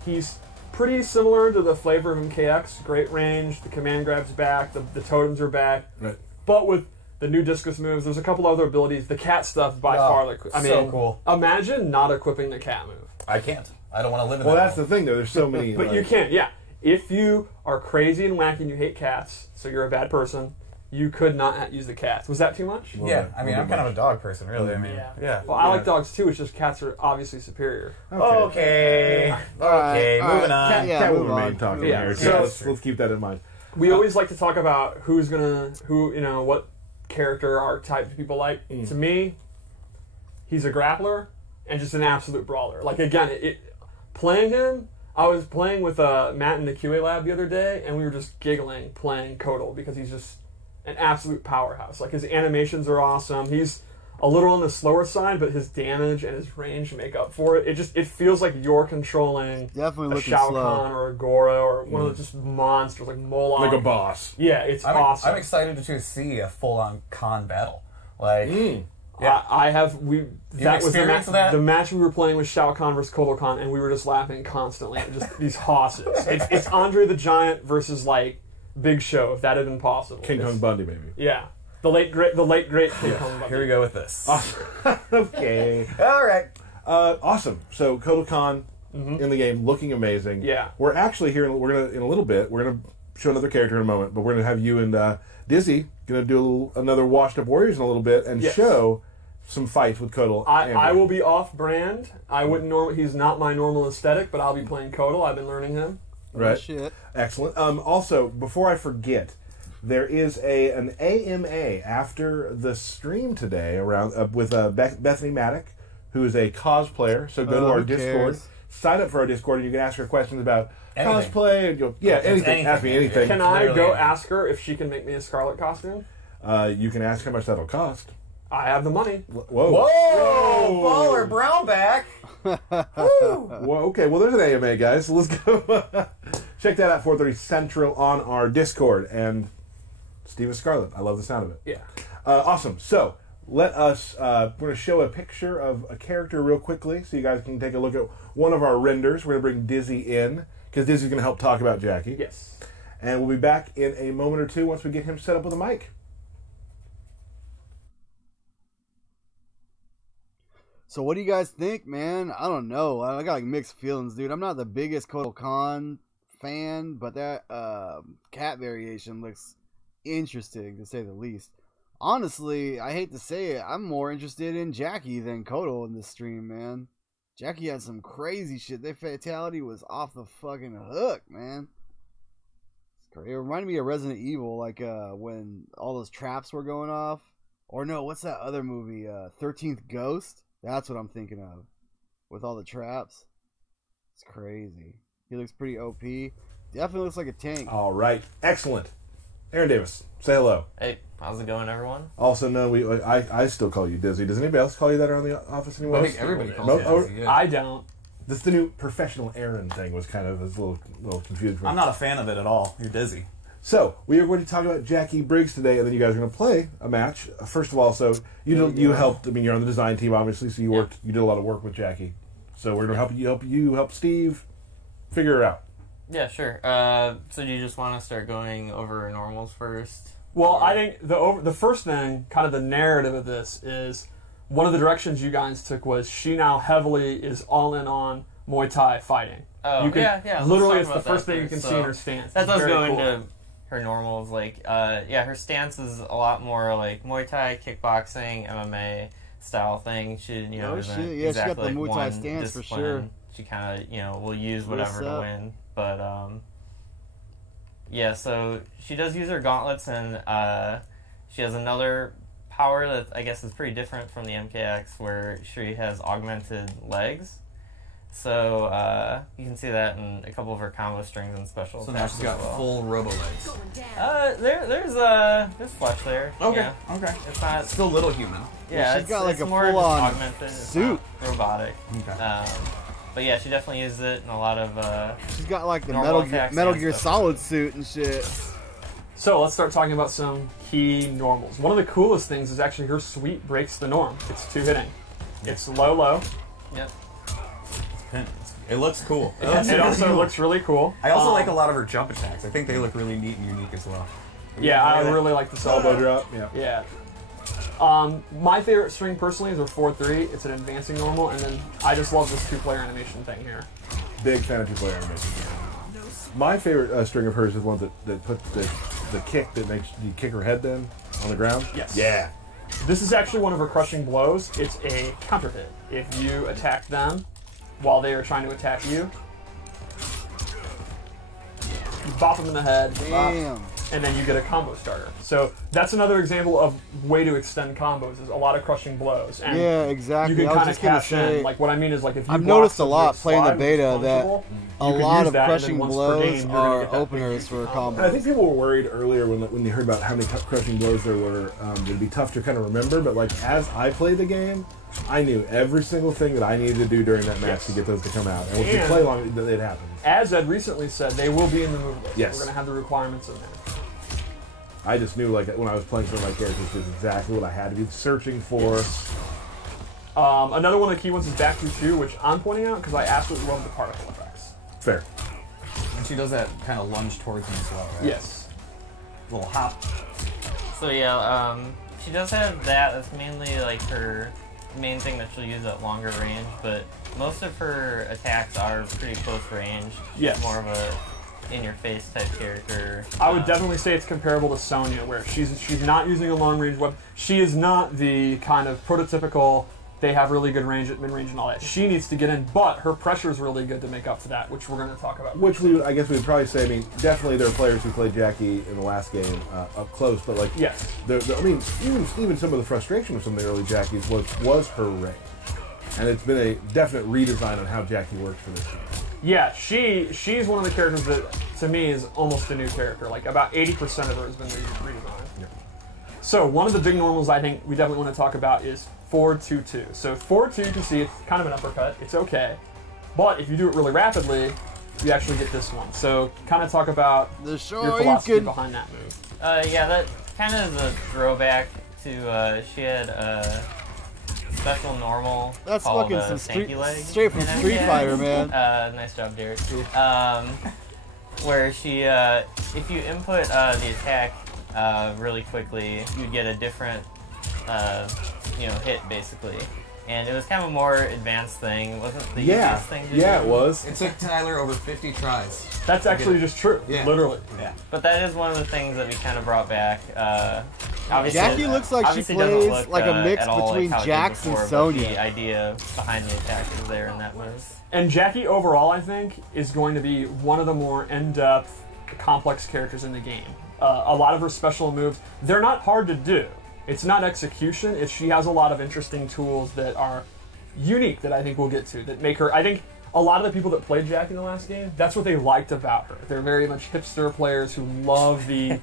he's pretty similar to the flavor of MKX. Great range, the command grab's back, the totems are back. Right. But with the new discus moves, there's a couple other abilities. The cat stuff by far. I mean, so cool. Imagine not equipping the cat move. I can't. I don't want to live in Well, that that's the world. thing, though. There's so many. But like, you can, yeah. If you are crazy and wacky and you hate cats, so you're a bad person, you could not use the cats. Was that too much? Yeah, I mean, I'm kind of a dog person, really. I mean, yeah. Well, I like dogs too. It's just cats are obviously superior. Okay. Okay, moving on. Yeah, Cat will move remain on. talking Yeah, here. so- Let's keep that in mind. We always like to talk about what character archetype people like. To me, he's a grappler and just an absolute brawler. Like again, playing him. I was playing with Matt in the QA lab the other day, and we were just giggling playing Kotal because he's just an absolute powerhouse. Like his animations are awesome. He's a little on the slower side, but his damage and his range make up for it. It feels like you're controlling Definitely a looking Shao slow. Kahn or a Gora or one of the just monsters like Moloch. Like a boss. Yeah, it's I'm awesome. excited to see a full-on Khan battle. Like, Yeah, I have. That was experienced that? the match we were playing with Shao Kahn versus Kotal Kahn, and we were just laughing constantly. Just these hosses. It's Andre the Giant versus like Big Show, if that had been possible. King Kong Bundy, baby. Yeah, the late great King Kong. here we go with this. Okay. All right. Awesome. So Kotal Kahn in the game, looking amazing. Yeah. We're actually here. We're gonna in a little bit. We're gonna show another character in a moment, but we're gonna have you and Dizzy gonna do another Washed Up Warriors in a little bit and Yes. show some fights with Kotal. I will be off-brand. I wouldn't he's not my normal aesthetic, but I'll be playing Kotal. I've been learning him. Right. Shit. Excellent. Also, before I forget, there is an AMA after the stream today around with Bethany Maddock, who is a cosplayer. So go to our who Discord, cares? sign up for our Discord, and you can ask her questions about Anything. cosplay. And anything. Ask me anything. Can I Literally go anything. ask her if she can make me a Scarlet costume? You can ask how much that'll cost. I have the money. Whoa. Whoa! Baller Brownback! Well, okay, well, there's an AMA, guys. So let's go check that out, 4:30 Central on our Discord. And Steve is Scarlet. I love the sound of it. Yeah. Awesome. So let us, we're going to show a picture of a character real quickly so you guys can take a look at one of our renders. We're going to bring Dizzy in because Dizzy's going to help talk about Jackie. Yes. And we'll be back in a moment or two once we get him set up with a mic. So what do you guys think, man? I don't know. I got like mixed feelings, dude. I'm not the biggest Kotal Kahn fan, but that cat variation looks interesting to say the least. Honestly, I hate to say it, I'm more interested in Jacqui than Kotal in this stream, man. Jacqui had some crazy shit. Their fatality was off the fucking hook, man. It's crazy. It reminded me of Resident Evil, like when all those traps were going off. Or no, what's that other movie? 13th Ghost? That's what I'm thinking of. With all the traps. It's crazy. He looks pretty OP. Definitely looks like a tank. All right. Excellent. Aaron Davis, say hello. Hey, how's it going, everyone? Also known, I still call you Dizzy. Does anybody else call you that around the office anymore? I think everybody calls No? me Oh, Dizzy, yeah. I don't. This the new professional Aaron thing was kind of a little confusing for me. I'm not a fan of it at all. You're Dizzy. So we are going to talk about Jacqui Briggs today, and then you guys are going to play a match. First of all, so you helped. I mean, you're on the design team, obviously, so you did a lot of work with Jacqui. So we're going to help Steve figure it out. Yeah, sure. So do you just want to start going over normals first? Well, I think the first thing, kind of the narrative of this, is one of the directions you guys took was she now heavily is all in on Muay Thai fighting. Oh, you can, yeah. Literally, Let's it's talk the about first that thing you first. can see in her stance. That It's does very go cool. into her normals. Like, her stance is a lot more like Muay Thai, kickboxing, MMA style thing. She, isn't she got exactly the Muay Thai one stance for discipline. sure. She kind of, will use whatever Wrist to up. win. But, yeah, so she does use her gauntlets, and she has another power that I guess is pretty different from the MKX, where she has augmented legs. So you can see that in a couple of her combo strings and special So now attacks she's got as well. full robo legs. There's flesh there. Okay, Yeah. okay. It's not. Still little human. Yeah, she's it's, got, like, it's a more just full-on augmented. It's suit. not robotic. Okay. But yeah, she definitely uses it in a lot of. She's got like the normal Metal attacks and Gear stuff. Solid suit and shit. So let's start talking about some key normals. One of the coolest things is actually her sweep breaks the norm. It's 2 hitting. It's low. Yep. It looks cool. It also looks really cool. I also like a lot of her jump attacks. I think they look really neat and unique as well. Yeah, I really like the Elbow elbow. drop. Yeah. Yeah. My favorite string personally is her 4-3. It's an advancing normal, and then I just love this 2-player animation thing here. Big fan of two-player animation. My favorite string of hers is one that puts the kick that makes you kick her head then on the ground. Yes. Yeah. This is actually one of her crushing blows. It's a counter hit. If you attack them while they are trying to attack you, you bop them in the head, Damn. and then you get a combo starter. So that's another example of way to extend combos is a lot of crushing blows. And Yeah, exactly. you can I was kind of just gonna cash say, in. Like what I mean is like if you I've block noticed a some lot big playing the slide, which is beta that fungible, a you could lot use of that, and then crushing once per blows game, you're gonna are get that openers big for combo. combos. And I think people were worried earlier when you heard about how many crushing blows there were. It'd be tough to kind of remember, but like as I played the game, I knew every single thing that I needed to do during that match to get those to come out. And if you And- play long, it happens. As Ed recently said, they will be in the move list. Yes. We're going to have the requirements in there. I just knew like when I was playing some of my characters, this is exactly what I had to be searching for. Another one of the key ones is back to 2, which I'm pointing out because I absolutely love the particle effects. Fair. And she does that kind of lunge towards him as well, right? Yes. Little hop. So yeah, she does have that. That's mainly like her main thing that she'll use at longer range, but most of her attacks are pretty close range. She's Yes. more of a in-your-face type character. I would definitely say it's comparable to Sonya, where she's not using a long range weapon. She is not the kind of prototypical. They have really good range at mid range and all that. She needs to get in, but her pressure is really good to make up for that, which we're going to talk about. Which I guess we would probably say. I mean, definitely there are players who played Jacqui in the last game up close, but like, Yes. I mean, even some of the frustration with some of the early Jackies was her range, and it's been a definite redesign on how Jacqui works for this game. Yeah, she's one of the characters that to me is almost a new character. Like about 80% of her has been redesigned. Yeah. So one of the big normals I think we definitely want to talk about is 4-2-2. So 4-2, you can see it's kind of an uppercut. It's okay, but if you do it really rapidly, you actually get this one. So kind of talk about The your show philosophy you can. behind that move. Yeah, that kind of is a throwback to she had a special normal That's called fucking some Stanky Leg. straight from in Street MKX. Fighter, man. Nice job, Derek. Where she, if you input the attack really quickly, you'd get a different, hit basically. and it was kind of a more advanced thing. It wasn't the Yeah, easiest thing to do. yeah, it was. It took Tyler over 50 tries. That's actually just true. Yeah. Literally. Yeah. But that is one of the things that we kind of brought back. Obviously, Jacqui looks like she obviously doesn't plays look, like a mix at all between like how it did Jax and before, but Sonya. The idea behind the attack is there in that move. And Jacqui overall, I think, is going to be one of the more in-depth, complex characters in the game. A lot of her special moves, they're not hard to do. It's not execution. She has a lot of interesting tools that are unique that I think we'll get to, that make her, I think, a lot of the people that played Jacqui in the last game, that's what they liked about her. They're very much hipster players who love the...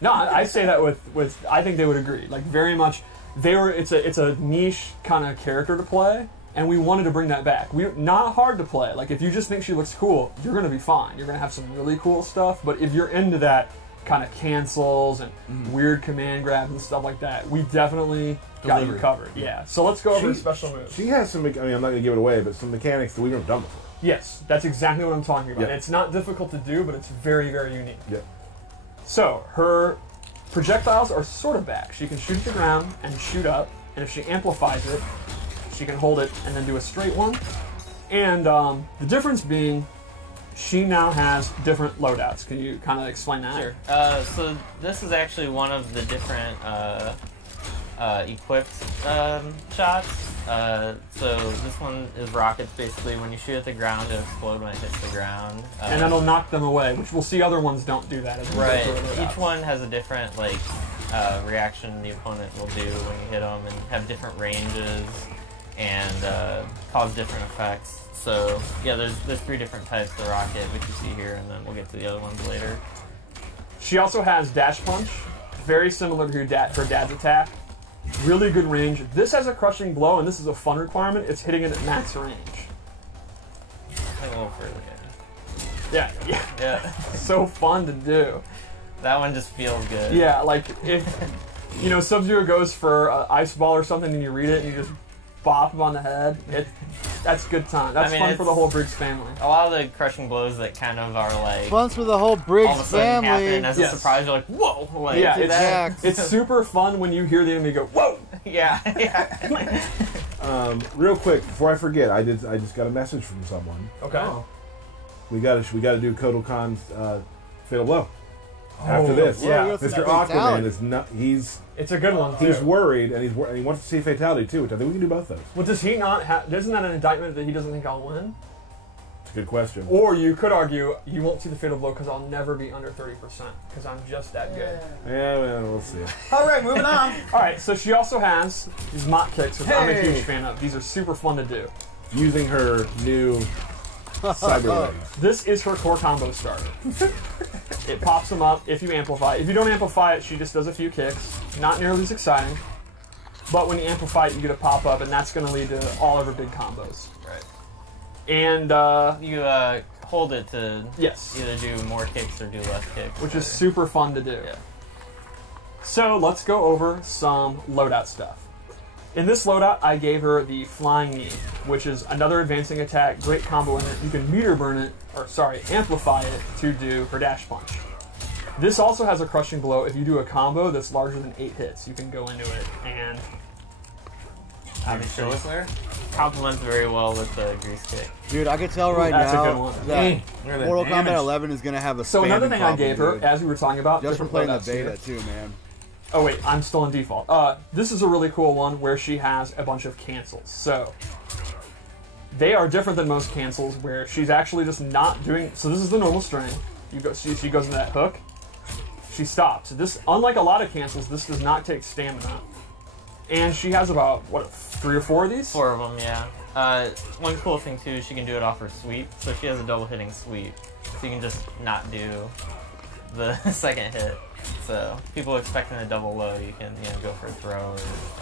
No, I say that with I think they would agree. Like, very much, it's a niche kind of character to play, and we wanted to bring that back. Not hard to play. Like, if you just think she looks cool, you're going to be fine. You're going to have some really cool stuff, but if you're into that kind of cancels and weird command grabs and stuff like that, we definitely got you covered. Yeah. So let's go over the special moves. She has some, I mean, I'm not going to give it away, but some mechanics that we've never done before. Yes, that's exactly what I'm talking about. Yeah. It's not difficult to do, but it's very, very unique. Yeah. So, her projectiles are sort of back. She can shoot at the ground and shoot up, and if she amplifies it, she can hold it and then do a straight one. And the difference being, she now has different loadouts. Can you kind of explain that? Sure. So this is actually one of the different equipped shots. So this one is rockets. Basically, when you shoot at the ground, it'll explode when it hits the ground. And that'll knock them away, which we'll see other ones don't do that. As we go Right. through the Each loadouts. one has a different reaction the opponent will do when you hit them, and have different ranges and cause different effects. So yeah, there's 3 different types of rocket, which you see here, and then we'll get to the other ones later. She also has dash punch, very similar to her dad's attack. Really good range. This has a crushing blow, and this is a fun requirement. It's hitting it at max range. A little further. Yeah. Yeah. So fun to do. That one just feels good. Yeah, like if Sub-Zero goes for an ice ball or something, and you read it and you just bop him on the head. That's good time. That's fun for the whole Briggs family. A lot of the crushing blows that kind of are like Fun for the whole Briggs all of a sudden family. happen as a surprise. You're like, whoa! Like, Yeah, it's super fun when you hear the enemy go, whoa! Yeah. Real quick before I forget, I just got a message from someone. Okay. Oh. We got to do Kotal Kahn's Fatal Blow. After this, yeah. Mr. Aquaman is not. It's a good one too. He's worried, and he wants to see fatality too, which I think we can do both those. Well, does he not have? Isn't that an indictment that he doesn't think I'll win? It's a good question. Or you could argue you won't see the fatal blow because I'll never be under 30% because I'm just that good. Yeah, well, we'll see. All right, moving on. All right, so she also has these mott kicks, which I'm a huge fan of. These are super fun to do. Using her new cyber legs. This is her core combo starter. It pops them up if you amplify. If you don't amplify it, she just does a few kicks. Not nearly as exciting. But when you amplify it, you get a pop up, and that's going to lead to all of her big combos. Right. And you hold it to yes, either do more kicks or do less kicks, which is super fun to do. Yeah. So let's go over some loadout stuff. In this loadout, I gave her the Flying Knee, which is another advancing attack, great combo in it. You can meter burn it, amplify it to do her dash punch. This also has a crushing blow. If you do a combo that's larger than 8 hits, you can go into it and obviously complements very well with the grease kick. Dude, I can tell right That's a now good one. that Mortal Kombat 11 is going to have a So another spamming thing I gave her, problem, dude. as we were talking about, Just for different playing the loadouts beta here. too, man. Oh wait, I'm still in default. This is a really cool one where she has a bunch of cancels. So they are different than most cancels, where she's actually just not doing. So this is the normal string. She goes into that hook. She stops. This, unlike a lot of cancels, this does not take stamina. And she has about 3 or 4 of these. 4 of them, yeah. One cool thing too is she can do it off her sweep, so she has a double hitting sweep, so you can just not do the second hit. So people expecting a double load, you can go for a throw or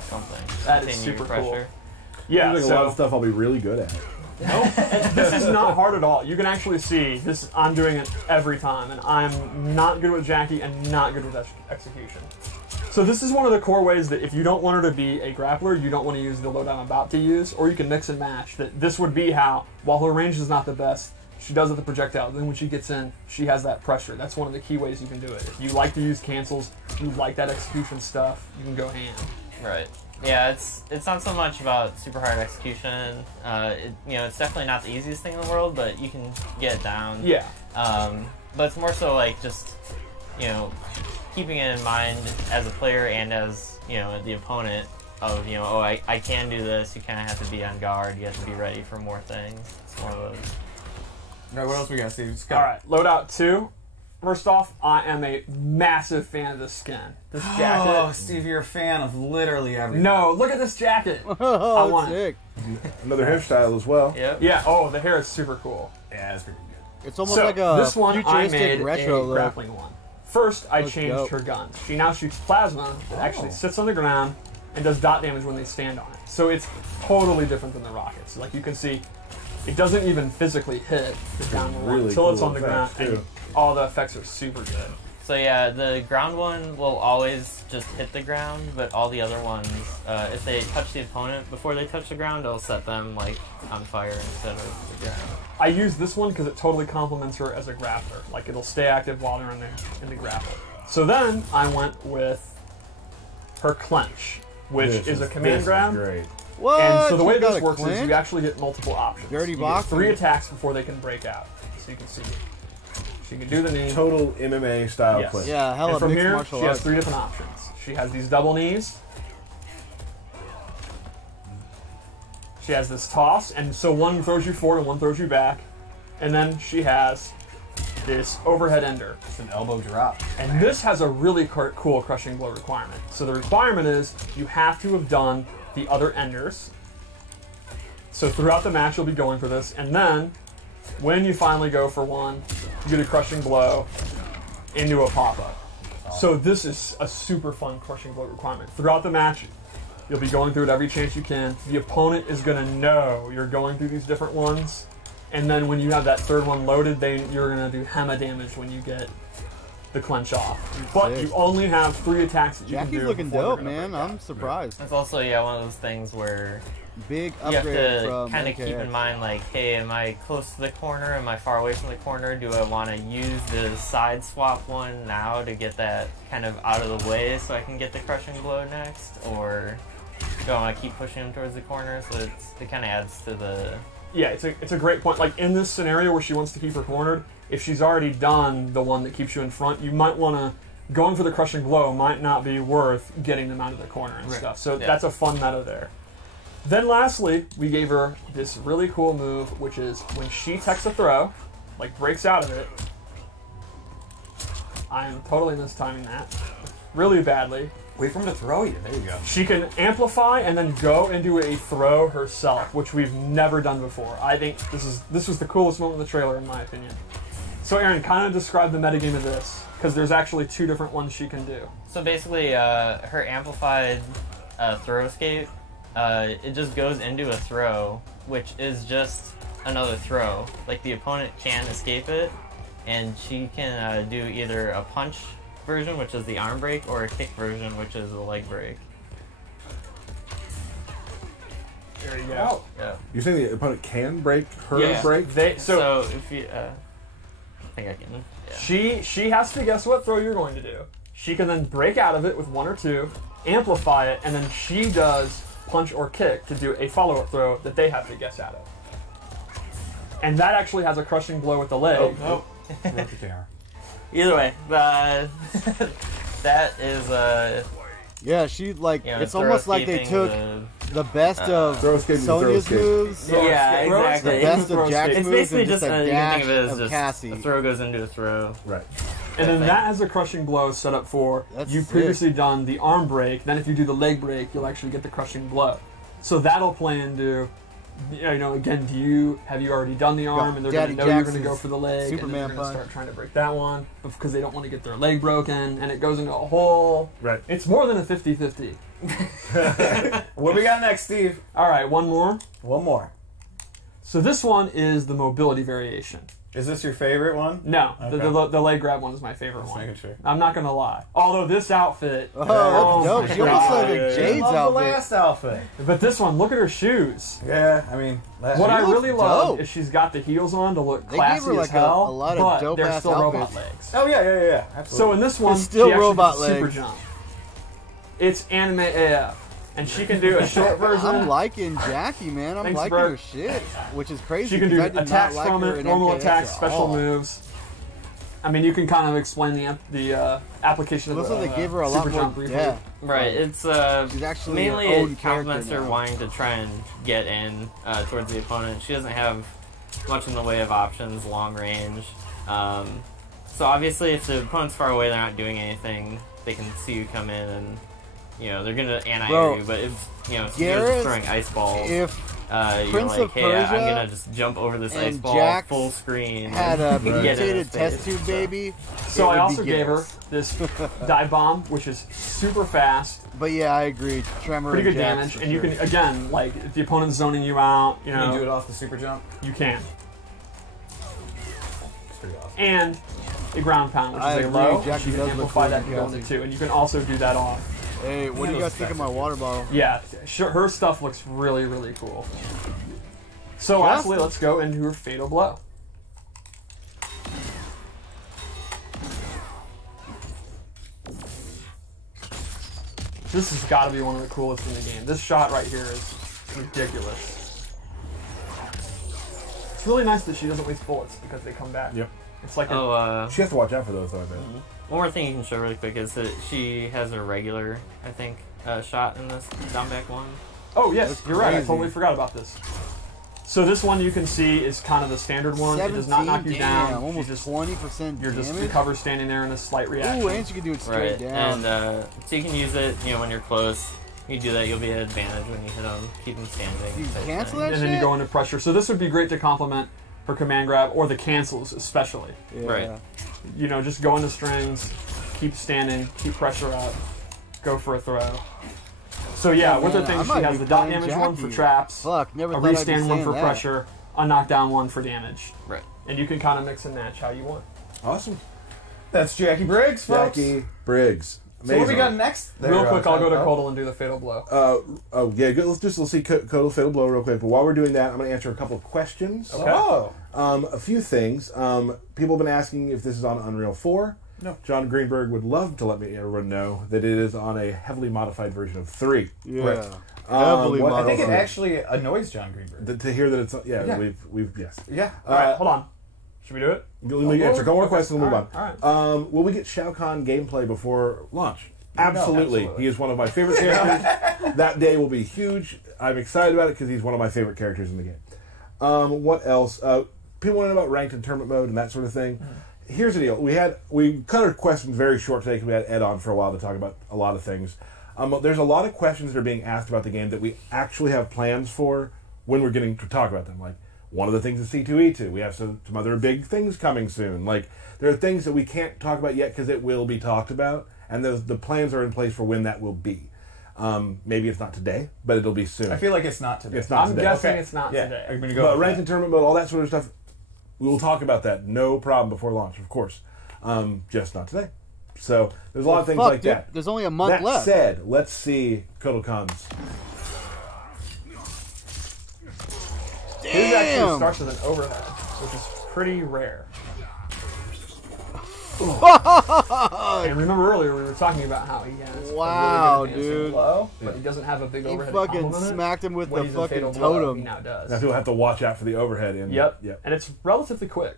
something. That is Continue super pressure. cool. Yeah, There's a lot of stuff I'll be really good at. No, this is not hard at all. You can actually see this. I'm doing it every time, and I'm not good with Jacqui and not good with execution. So this is one of the core ways that if you don't want her to be a grappler, you don't want to use the loadout I'm about to use, or you can mix and match. That this would be how, while her range is not the best, she does with the projectile. Then when she gets in, she has that pressure. That's one of the key ways you can do it. If you like to use cancels, you like that execution stuff, you can go ham. Right. Yeah, it's not so much about super hard execution. It's definitely not the easiest thing in the world, but you can get it down. Yeah. But it's more so like just, keeping it in mind as a player and as, the opponent of, I can do this. You kind of have to be on guard. You have to be ready for more things. It's one of those. All right, what else we got, Steve? All right, loadout 2. First off, I am a massive fan of this skin. This jacket. Oh, Steve, you're a fan of literally everything. No, look at this jacket. Oh, I want sick. Another hairstyle as well. Yep. Yeah. Oh, the hair is super cool. Yeah, that's pretty good. It's almost So like a this one I futuristic made retro a look. grappling one. First, I Looks changed dope. her gun. She now shoots plasma that actually sits on the ground and does dot damage when they stand on it. So it's totally different than the rockets. Like you can see, it doesn't even physically hit the ground Really until it's cool on the ground, effects, and too. all the effects are super good. So yeah, the ground one will always just hit the ground, but all the other ones, if they touch the opponent before they touch the ground, it'll set them like on fire instead of the ground. I use this one because it totally complements her as a grappler. Like it'll stay active while they're in the grapple. So then I went with her clench, which is a command grab. Great. What? And so the You way got this a works is clinch? you actually get multiple options. Dirty You box? get 3 attacks before they can break out. So you can see. She can do the knee. Total MMA style Yes. clip. Yeah, hella And from mixed here, martial she has arts. 3 different options. She has these double knees. She has this toss, and so one throws you forward and one throws you back. And then she has this overhead ender. It's an elbow drop. And this has a really cool crushing blow requirement. So the requirement is you have to have done the other enders. So throughout the match, you'll be going for this. And then, when you finally go for one, you get a crushing blow into a pop-up. So this is a super fun crushing blow requirement. Throughout the match, you'll be going through it every chance you can. The opponent is going to know you're going through these different ones. And then when you have that third one loaded, you're going to do hema damage when you get the clench off. But sick. you only have 3 attacks that you can Jackie's do. looking before they're dope, gonna man. break out. I'm surprised. It's also one of those things where Big you have upgrade to from kind of keep MKX. in mind, like, hey, am I close to the corner? Am I far away from the corner? Do I want to use the side swap one now to get that kind of out of the way so I can get the crushing blow next? Or do I want to keep pushing him towards the corner? So it kind of adds to the... Yeah, it's a great point. Like, in this scenario where she wants to keep her cornered, if she's already done the one that keeps you in front, you might want to... Going for the crushing blow might not be worth getting them out of the corner and stuff. So that's a fun meta there. Then lastly, we gave her this really cool move, which is when she techs a throw, like breaks out of it. I am totally mistiming that really badly. Wait for him to throw you. There you go. She can amplify and then go into a throw herself, which we've never done before. I think this was the coolest moment in the trailer, in my opinion. So Aaron, kind of describe the metagame of this, because there's actually 2 different ones she can do. So basically, her amplified throw escape, it just goes into a throw, which is just another throw. Like, the opponent can escape it, and she can do either a punch version, which is the arm break, or a kick version, which is the leg break. There you go. Yeah. You're saying the opponent can break her Yeah. break? So if you, I think I can. Yeah. She has to guess what throw you're going to do. She can then break out of it with 1 or 2, amplify it, and then she does punch or kick to do a follow-up throw that they have to guess out of. And that actually has a crushing blow with the leg. Broke the camera. Either way, that is Yeah, she like it's throw almost like they escaping took the best of Throw escape and throw Sonya's escape. moves, Yeah, Throw exactly. the best Throw of Jack's It's moves, basically and just just a you can dash think of it as of just Cassie. a throw goes into a throw. Right. And then that has a crushing blow set up for That's you've sick. previously done the arm break. Then if you do the leg break, you'll actually get the crushing blow. So that'll play into, again, have you already done the arm, and they're going Daddy to know you're going to Jackson's go for the leg, Superman and then they're going to punch. start trying to break that one because they don't want to get their leg broken, and it goes into a whole. Right. It's more than a 50-50. What we got next, Steve? All right, one more. One more. So this one is the mobility variation. Is this your favorite one? No, Okay. the leg grab one is my favorite Just one. making sure. I'm not going to lie. Although this outfit... Oh, that's dope. my She almost God. like a I Jade's love outfit. the last outfit. But this one, look at her shoes. Yeah, I mean, What I looks really love dope. is she's got the heels on to look They classy gave her like as hell, a lot of but they're dope-ass still robot outfits. legs. oh yeah, absolutely. So in this one, They're still she actually robot does a super legs. jump. It's anime AF. And she can do a short version. I'm liking Jacqui, man. I'm Thanks, liking bro. her shit, which is crazy. She can 'cause do I did attacks not like from her it, in normal MKX attacks, at special all. moves. I mean, you can kind of explain the application of Looks the like they gave her a super lot more jump briefly. Right. It's She's actually mainly her own it compliments her character now. wanting to try and get in towards the opponent. She doesn't have much in the way of options, long range. So obviously, if the opponent's far away, they're not doing anything. They can see you come in, and they're gonna anti-air you. But if you're just throwing ice balls, If you're Prince like, of hey, Persia I'm gonna just jump over this ice and ball Jax full screen. had a and get in mutated his test face. tube baby. So it I would also be gave her Gitz. this dive bomb, which is super fast, But yeah, I agree. Tremor pretty and good Jax damage, for and you sure. can again, like if the opponent's zoning you out, you Can you do know, it off the super jump? you can. It's pretty awesome. And a ground pound, which I is a agree, low. Jacqui You can does look amplify that to really go into fancy. 2, and you can also do that off. Hey, what do you guys think of my water bottle? Yeah, sure, her stuff looks really, really cool. So Yeah. lastly, let's go into her Fatal Blow. This has got to be one of the coolest in the game. This shot right here is ridiculous. It's really nice that she doesn't waste bullets because they come back. Yep. It's like a, Oh, She has to watch out for those, though, I bet. one more thing you can show really quick is that she has a regular, I think, shot in this down back one. oh yes, That's you're right. I crazy. totally forgot about this. So this one you can see is kind of the standard one. It does not knock you down. You Almost just 20% you're just damage. recover standing there in a slight reaction. Ooh, and you can do it straight Right, down. and so you can use it, when you're close. You do that, you'll be at advantage when you hit them. Keep them standing. You type cancel thing. that and then you shit? go into pressure. So this would be great to complement her command grab or the cancels especially. Yeah. Right. Just go into strings, keep standing, keep pressure up, go for a throw. So yeah, with her Man, I things, might she has be the dot playing damage one for Jacqui. traps, Fuck, never a thought I'd be restand one saying for that. pressure, a knockdown one for damage. Right. And you can kind of mix and match how you want. Awesome. That's Jacqui Briggs, folks. Jacqui Briggs. So what we Amazing. got next? Real quick, I'll go to Oh. Kotal and do the Fatal Blow. Let's see Kotal Fatal Blow real quick. But while we're doing that, I'm going to answer a couple of questions. Okay. Oh. A few things. People have been asking if this is on Unreal 4. No. John Greenberg would love to let everyone know that it is on a heavily modified version of 3. Yeah. Right. Heavily what- I think it modified. actually annoys John Greenberg. To hear that it's Yeah. we've yes. Yeah. All right, hold on. Should we do it? Let me answer a couple more questions and we'll move All on. Will we get Shao Kahn gameplay before launch? Absolutely. absolutely. He is one of my favorite characters. That day will be huge. I'm excited about it because he's one of my favorite characters in the game. What else? People want to know about ranked and tournament mode and that sort of thing. Here's the deal. We cut our questions very short today because we had Ed on for a while to talk about a lot of things. There's a lot of questions that are being asked about the game that we actually have plans for when we're getting to talk about them. Like, one of the things is C2E2. We have some other big things coming soon. Like, there are things that we can't talk about yet because it will be talked about, and the plans are in place for when that will be. Maybe it's not today, but it'll be soon. I feel like it's not today. It's not I'm today. guessing Okay. it's not Yeah. today. I'm gonna go But with ranked that. and tournament mode, all that sort of stuff, we will talk about that. No problem before launch, of course. Just not today. So there's a lot of things Fuck, like dude, that. There's only a month That left. said, let's see Kotal Kahn's. His actually Damn. starts with an overhead, which is pretty rare. And remember earlier we were talking about how he has Wow, a really good advancing dude. blow, but he doesn't have a big He overhead fucking complement it. smacked him with When the he's in fucking Fatal Blow, totem. he now does. Now he'll have to watch out for the overhead. Yep. And it's relatively quick.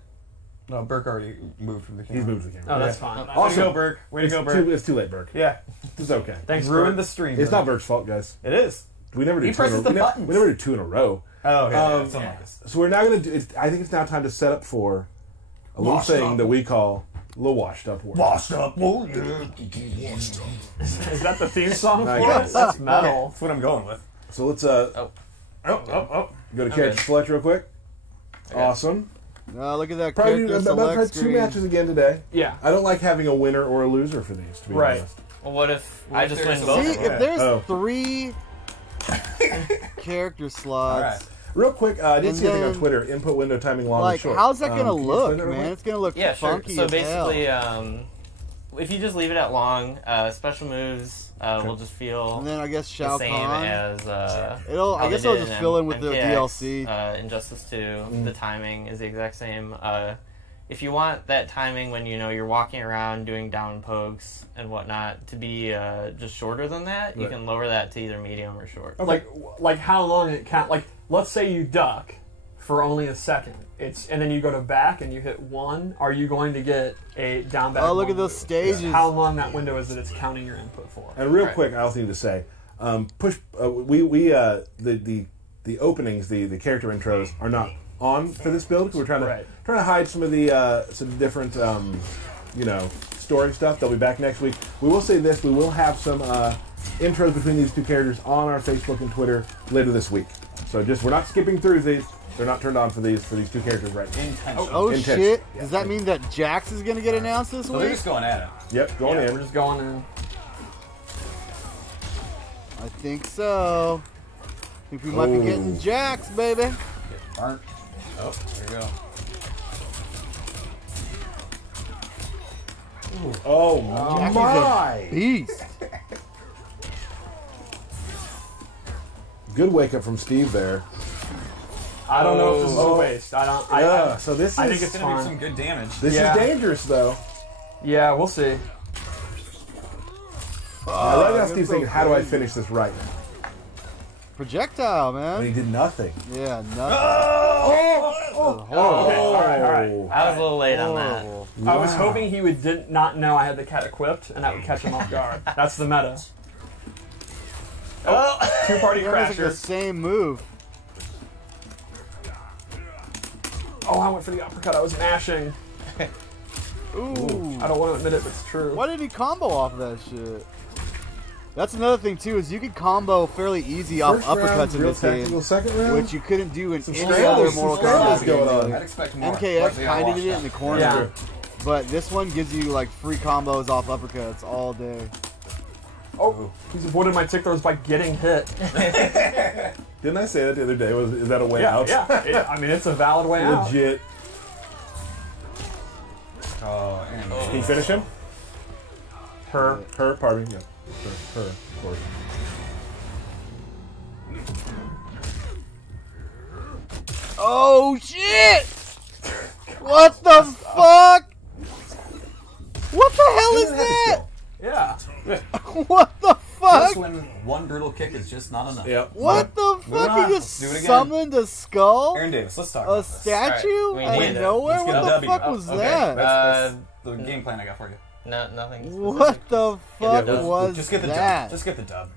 No, Burke already moved from the camera. He's moved to the Oh, camera. that's fine. Way to go, Burke. Way to It's, go, Burke. it's too late, Burke. Yeah. It's okay. Thanks, Ruined Bert. the stream. It's Burke. not Burke's fault, guys. It is. We never do He two in a presses row. the We never- buttons. we never do 2 in a row. Oh, yeah. Something yeah. like this. So we're now going to do. I think it's now time to set up for a little Washed thing up. that we call the washed up word. Washed up. Oh, yeah. Washed up. Is that the theme song I for guess. it? That's metal. That's what I'm going with. So let's Oh. go to I'm character good. select real quick. Okay. Awesome. Look at that Probably character about select 2 screen. matches again today. Yeah. I don't like having a winner or a loser for these, to be Right. honest. Well, what if I just win there's both a- of See, them? if there's Oh. 3 character slots, All right. Real quick, I did And see a thing on then, Twitter. Input window timing long like, and short. how's that gonna can you look, explain that real man? quick? It's gonna look Yeah, sure. funky So as hell. basically, if you just leave it at long, special moves will just feel And then I guess Shao the same Kahn. as I how guess they it'll did just fill in with the MKX, DLC. Injustice 2. The timing is the exact same. if you want that timing when you're walking around doing down pokes and whatnot to be just shorter than that, you can lower that to either medium or short. Okay. Like how long it count? Like let's say you duck for only a second. And then you go to back and you hit 1. Are you going to get a down back? Oh, look at those stages. How long that window is that it's counting your input for? And real quick, I also need to say, the openings, the character intros are not on for this build because we're trying to hide some of the some different story stuff. They'll be back next week. We will say this: we will have some intros between these two characters on our Facebook and Twitter later this week. So we're not skipping through these. They're not turned on for these two characters right now. Oh shit! Yeah. Does that mean that Jax is going to get announced this week? They're just going at it. Yep, going in. We're just going in. I think so. I think we might be getting Jax, baby. Aren't. Oh, there you go. Ooh. Oh my! Beast. Good wake up from Steve there. I don't know if this is a waste. So this I is think it's gonna fine. do some good damage. This is dangerous though. Yeah, we'll see. Right now Steve's thinking, how do I finish this right now? Projectile, man. And he did nothing. Yeah, nothing. Okay, all right. I was a little late on that. Wow. I was hoping he did not know I had the cat equipped, and that would catch him off guard. That's the meta. Two-party That was like the crasher. same move. Oh, I went for the uppercut. I was mashing. Ooh. I don't want to admit it, but it's true. Why did he combo off of that shit? That's another thing too, is you could combo fairly easy off First uppercuts round, in real this game, tactical. Second round, which you couldn't do in any scrambles, other some Mortal scrambles Kombat going game. on. I'd expect more. MKX kind of did it in the corner, Yeah. but this one gives you like free combos off uppercuts all day. Oh, he's avoided my tick throws by getting hit. Didn't I say that the other day? Is that a way Yeah, out? yeah. I mean, it's a valid way out. Legit. Oh, and Can you finish him? Her. Pardon me. Yeah. Her, of course. Oh shit! What the fuck? What the hell is that? Yeah. What the just fuck? when one brutal kick is just not enough. Yep. What the fuck? on. You just Do it again. summoned a skull? Aaron Davis, let's talk A about this. statue? Alright, we Out need of it. nowhere? Let's get What a the W. fuck was Okay. that? That's the game plan I got for you. Nothing. What the fuck dub. was Just get the that? dub. Just get the dub.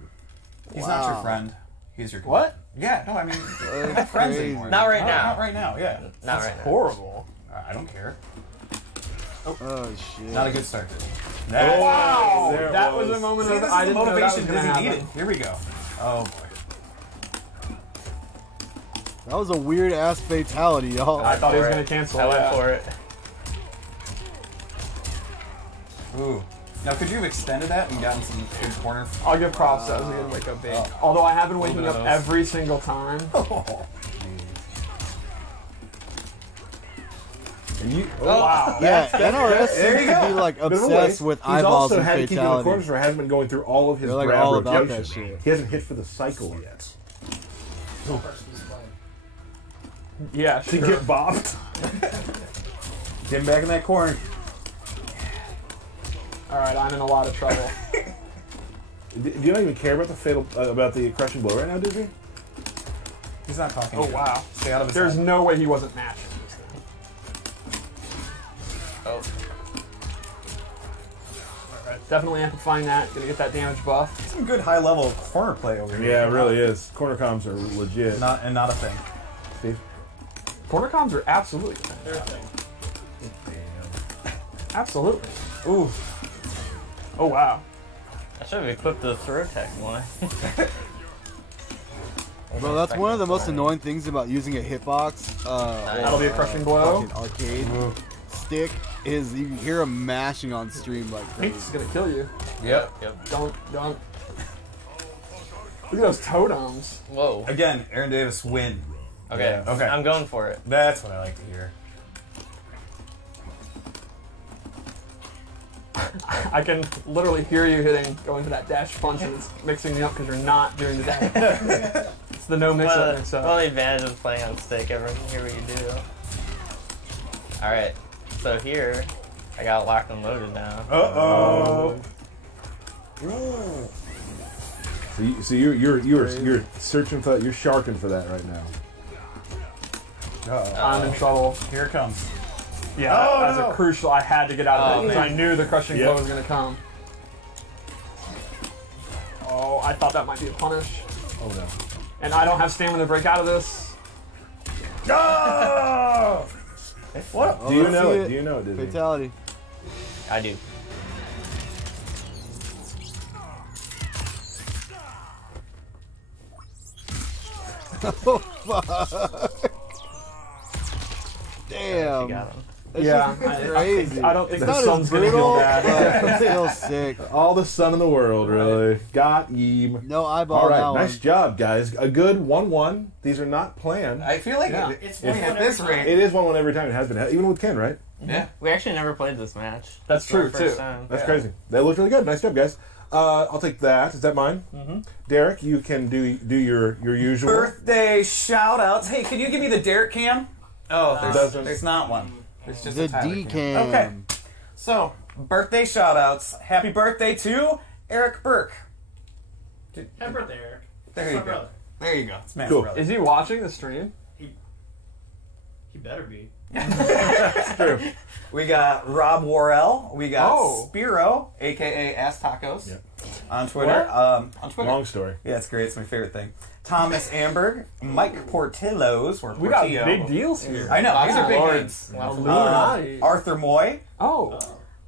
He's Wow. not your friend. He's your What? Yeah, no, I mean, we're That's not friends crazy. anymore. Not right now. Not right now, yeah. Not right now. Horrible. I don't care. Oh shit. Not a good start. Wow. There it That was a was. moment See, of this I is the didn't know that was motivation going to because he happen. needed. Here we go. Oh, boy. That was a weird ass fatality, y'all. I thought he was going to cancel. I went Yeah. for it. Ooh. Now, could you have extended that and gotten some good corner? I'll give props to that was a good wake up bait. Although I have been waking bit up of those. every single time. Wow. Yeah, NRS There seems you to go. be like Bit of a obsessed waste. with He's eyeballs also and had to keep in the corners fatalities. where hasn't been going through all of his They're like grab all about rotation. that shit. He hasn't hit for the cycle yet. Yeah, To sure. get bopped. Get him back in that corner. All right, I'm in a lot of trouble. Do you not even care about the crushing blow right now, Disney? He's not talking. Oh, wow. Stay out of his There's head. no way he wasn't matching. Oh. Alright, definitely amplifying that. Gonna get that damage buff. Some good high level corner play over here. Yeah, it really is. Corner comms are legit. Not a thing. Steve? Corner comms are absolutely a thing. Absolutely. Ooh. Oh, wow. I should have equipped the throw tech one. Bro, that's one of the most annoying things about using a hitbox. That'll be a crushing blow. Fucking arcade stick is you hear him mashing on stream like It's crazy. gonna kill you. Yep. Don't. Look at those totems. Whoa. Again, Aaron Davis win. Okay. Yeah, okay. I'm going for it. That's what I like to hear. I can literally hear you going for that dash punch, and it's mixing me up because you're not doing the dash. It's the no mix up mix Well, up. the advantage of playing on stick. Everyone can hear what you do. Alright. So here, I got locked and loaded now. Uh-oh. So you're searching for that. You're sharking for that right now. I'm in trouble. Here it comes. Yeah, that's a crucial. I had to get out of it because I knew the crushing blow was going to come. Oh, I thought that might be a punish. Oh no. And I don't have stamina to break out of this. Oh! What? Do you know it? Do you know it, Disney? Fatality. I do. Oh, fuck. Damn. Got him. It's Yeah, just crazy. I don't think It's the not sun's as going to brutal, heal that. but it's still sick. All the sun in the world, really. Got him. No eyeball All right, now. nice job, guys. A good 1-1. These are not planned. I feel like It's at this rate. It is 1-1 every time. It has been, even with Ken, right? Yeah. We actually never played this match. That's It's our true, first too. time. That's crazy. That looked really good. Nice job, guys. I'll take that. Is that mine? Mm-hmm. Derek, you can do your usual. Birthday shout outs. Hey, can you give me the Derek cam? Oh, there's not one. There's just The a Tyler D-cam. cam. Okay. So, birthday shout outs. Happy birthday to Eric Burke. Happy birthday, Eric. There you go. There you go. It's Matt's Cool. brother. Is he watching the stream? He better be. It's true. We got Rob Worrell. We got Oh. Spiro, aka Ass Tacos, Yep. on Twitter. What? On Twitter. Long story. Yeah, it's great. It's my favorite thing. Thomas Amberg, Mike Portillo's, or We got Portillo. big deals here. I know. These are big Lords. names. Illuminati. Arthur Moy, Oh.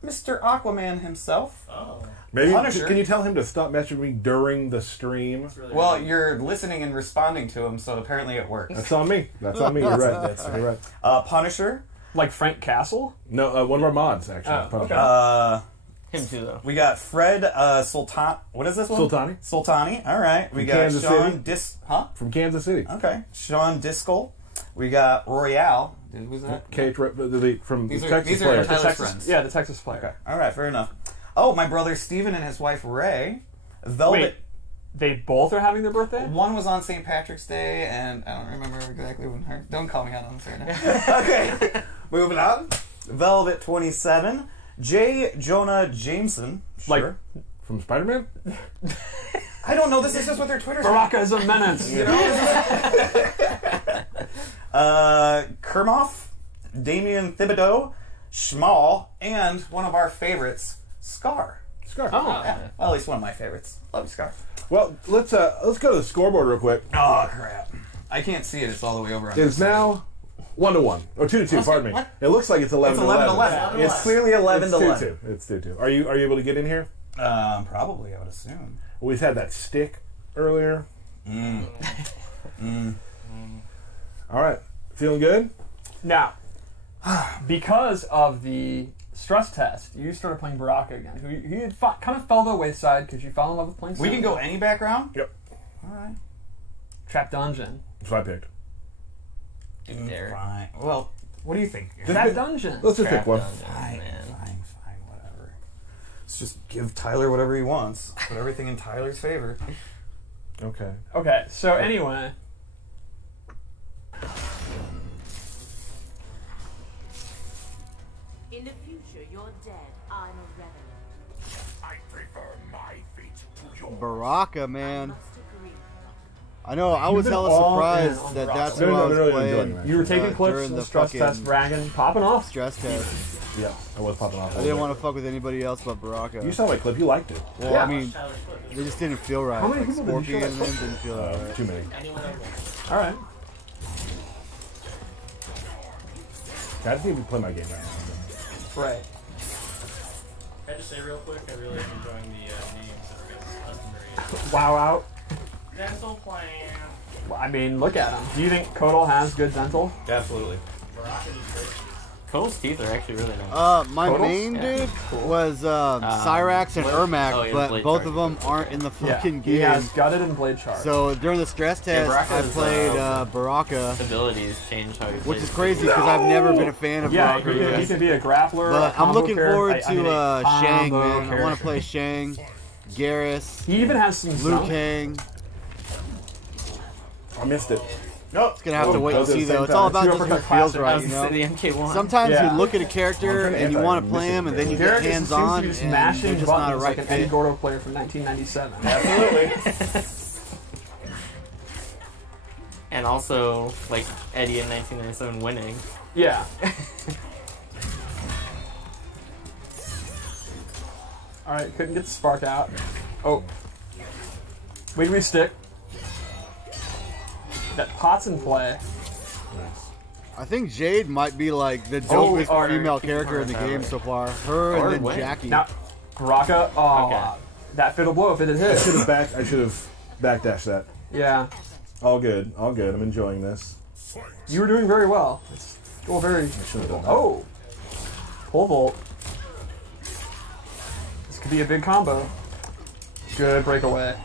Mr. Aquaman himself. Oh. Maybe Punisher. can you tell him to stop messaging me during the stream? That's really Well, good. you're listening and responding to him, so apparently it works. That's on me. That's on me. You're right. You're right. Punisher. Like Frank Castle? No, one of our mods actually. Oh, okay. Him too, though. We got Fred Sultan. What is this one? Sultani. Sultani. All right. We From got Kansas Sean City. From Kansas City. Okay. Sean Diskel. We got Royale. Who's that? Kate from These the are- Texas these are player. Tyler's Texas, friends. yeah, the Texas player. Okay. All right. Fair enough. Oh, my brother Steven and his wife Ray. Velvet. Wait, they both are having their birthday? One was on St. Patrick's Day, and I don't remember exactly when her. Don't call me out on this right now. Okay, moving on. Velvet 27, J. Jonah Jameson. Like- Sure. From Spider-Man? I don't know. This is just what their Twitter's. Baraka is a menace. You know. Kermoff, Damian Thibodeau, Schmal, and one of our favorites, Scar. Scar. Oh. Yeah, well, at least one of my favorites. Love you, Scar. Well, let's go to the scoreboard real quick. Oh crap! I can't see it. It's all the way over. On It's now 1-1 or 2-2. Pardon me. What? It looks like it's 11-11. It's 11-11. It's clearly 11-11. It's 2-2. Are you able to get in here? Probably, I would assume. We've had that stick earlier. All right, feeling good? Now, because of the stress test, you started playing Baraka again. He had kind of fell to the wayside because you fell in love with playing We can go any background? Yep. All right. Trap Dungeon. That's what I picked. Derek. Fine. Well, what do you think? Trap Dungeon. Let's just pick one. Fine, whatever. Let's just give Tyler whatever he wants. Put everything in Tyler's favor. Okay. Okay, so anyway. In the future, you're dead. I'm a revenant. I prefer my fate to yours. Baraka, I man. must agree. I know. I was been hella all surprised in on that Baraka. that's No, what no, I was they're really playing. enjoying that. You were taking clips during from the the stress fucking test, bragging, popping off. Stress test. Yeah, I was popping off. I didn't want to fuck with anybody else but Baraka. You saw my clip. You liked it. Well, Yeah. I mean, they just didn't feel right. How many Like, people did you show Scorpion that and them didn't feel right. Too many. All right. I just need to play my game right now. Right. Can I just say real quick, I really am enjoying the names that are customary. Wow out. Dental plan. Well, I mean, look at him. Do you think Kotal has good dental? Absolutely. Baraka is great. Cole's teeth are actually really nice. My Totals? main dude was Cyrax and Ermac, oh, yeah, but Blade both Charge. of them aren't in the fucking He game. has gutted and blade charge. So during the stress test, Baraka I is, played Baraka, Abilities change how you play. which is crazy because I've never been a fan of yeah, Baraka. he can be a grappler. But a I'm combo looking character. forward I mean, to a Shang, combo man. I want character. to play Shang, Garrus, He even has some Liu zone. Kang. I missed it. Nope. It's gonna have to wait and Those are the see same though. It's all time. about just what feels right, you The know. MK1. Sometimes Yeah. you look at a character and you want to play him, and then you get Derek seems hands to on, be and just they're mashing just not a buttons right like an Eddie fit. Gordo player from 1997. Absolutely. And also, like, Eddie in 1997 winning. Yeah. Alright, couldn't get the spark out. Oh. Wiggly stick. That pot's in play. I think Jade might be like the dopest or female keep her character in the that game way. so far. Her Or and then win. Jackie. Now, Baraka, oh, Okay. that fit'll blow if it had I hit. should have backdashed that. Yeah. All good. All good. I'm enjoying this. You were doing very well. It's well, very. I should have done that. Oh! Pole vault. This could be a big combo. Good breakaway.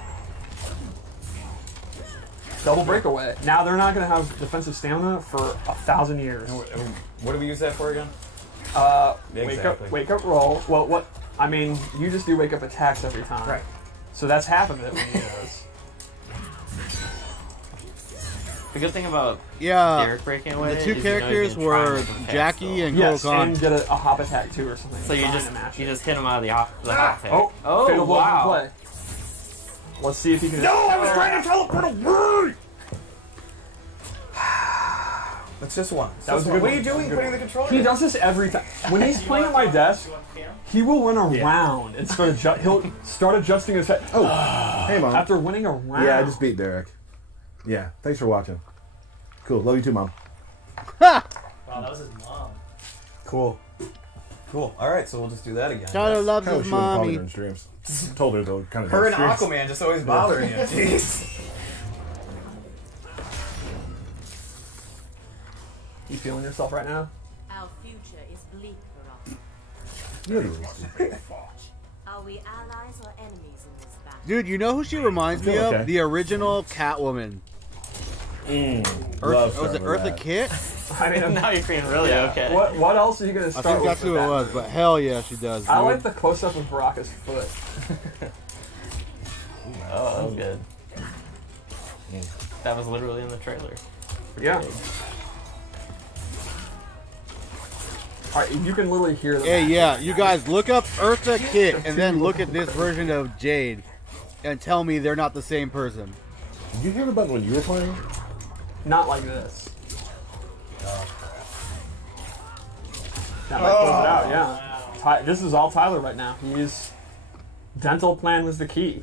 Double breakaway. Now they're not going to have defensive stamina for 1,000 years. What do we use that for again? Exactly. Wake up roll. Well, what? I mean, you just do wake up attacks every time. Right. So that's half of it when you do this. The good thing about Yeah, Derek breaking away the two is you know characters you can try were and make them Jackie fast, and Yes, Kotal Kahn. and get a hop attack too or something. so you Trying just to match you it. just hit him out of the hop attack. Oh, fatal blow wow. in play. Let's see if he can. No, I was trying to teleport away! That's just one. That was a good What are one. you doing putting the controller He in? does this every time. When he's playing at my desk, he will win a round and start he'll start adjusting his head. Oh, hey, Mom. After winning a round. Yeah, I just beat Derek. Yeah, thanks for watching. Cool. Love you too, Mom. Wow, that was his mom. Cool. Cool. All right, so we'll just do that again. Tyler loves Kind his of shouldn't call mommy. her in streams. Told her though, kind of. Her and streams. Aquaman just always bothering you. Jeez. You feeling yourself right now? Our future is bleak, Baraka. Literally. Are we allies or enemies in this battle? Dude, you know who she reminds me Okay. of? The original Catwoman. Love Was it starting with Eartha that. Kitt? I mean, Now you're feeling really okay. what else are you going to I start think with? that's for who it that was, movie? but hell yeah, she does. I dude. like the close up of Baraka's foot. Oh, that was good. That was literally in the trailer. Yeah. Alright, you can literally hear the Hey, yeah, you guys look up Eartha Kitt and then look at this version of Jade and tell me they're not the same person. Did you hear the button when you were playing? Not like this. That might close it out, yeah. This is all Tyler right now. He's dental plan was the key.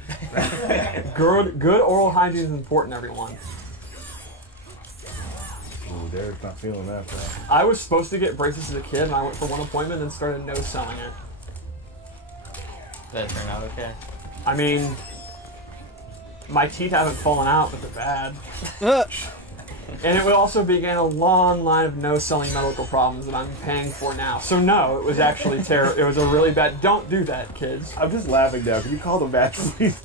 Good oral hygiene is important, everyone. Ooh, Derek's not feeling that. Bro. I was supposed to get braces as a kid, and I went for one appointment and started no selling it. That turned out okay. I mean, my teeth haven't fallen out, but they're bad. And it would also began a long line of no selling medical problems that I'm paying for now. So no, it was actually terrible. It was a really bad. Don't do that, kids. I'm just laughing now. Can you call them back, please?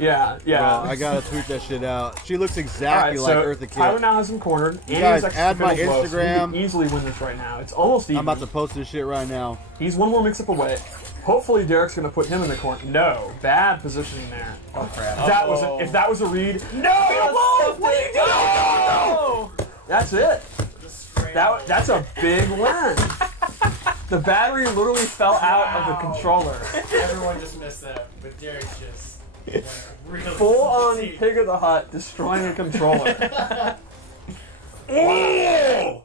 Yeah, yeah. Bro, I gotta tweet that shit out. She looks All exactly right, like so Eartha Kitt. Tyler now has him cornered. You And guys he's add my extra close. Instagram. He can easily win this right now. It's almost even. I'm about to post this shit right now. He's one more mix-up away. Hopefully, Derek's going to put him in the corner. No, bad positioning there. Oh crap. That was if that was a read. No! Whoa! What are you doing? No! That's it. That's a big win. The battery literally fell out of the controller. Everyone just missed that, but Derek just went really Full on deep. Pig of the Hut destroying a controller. Oh!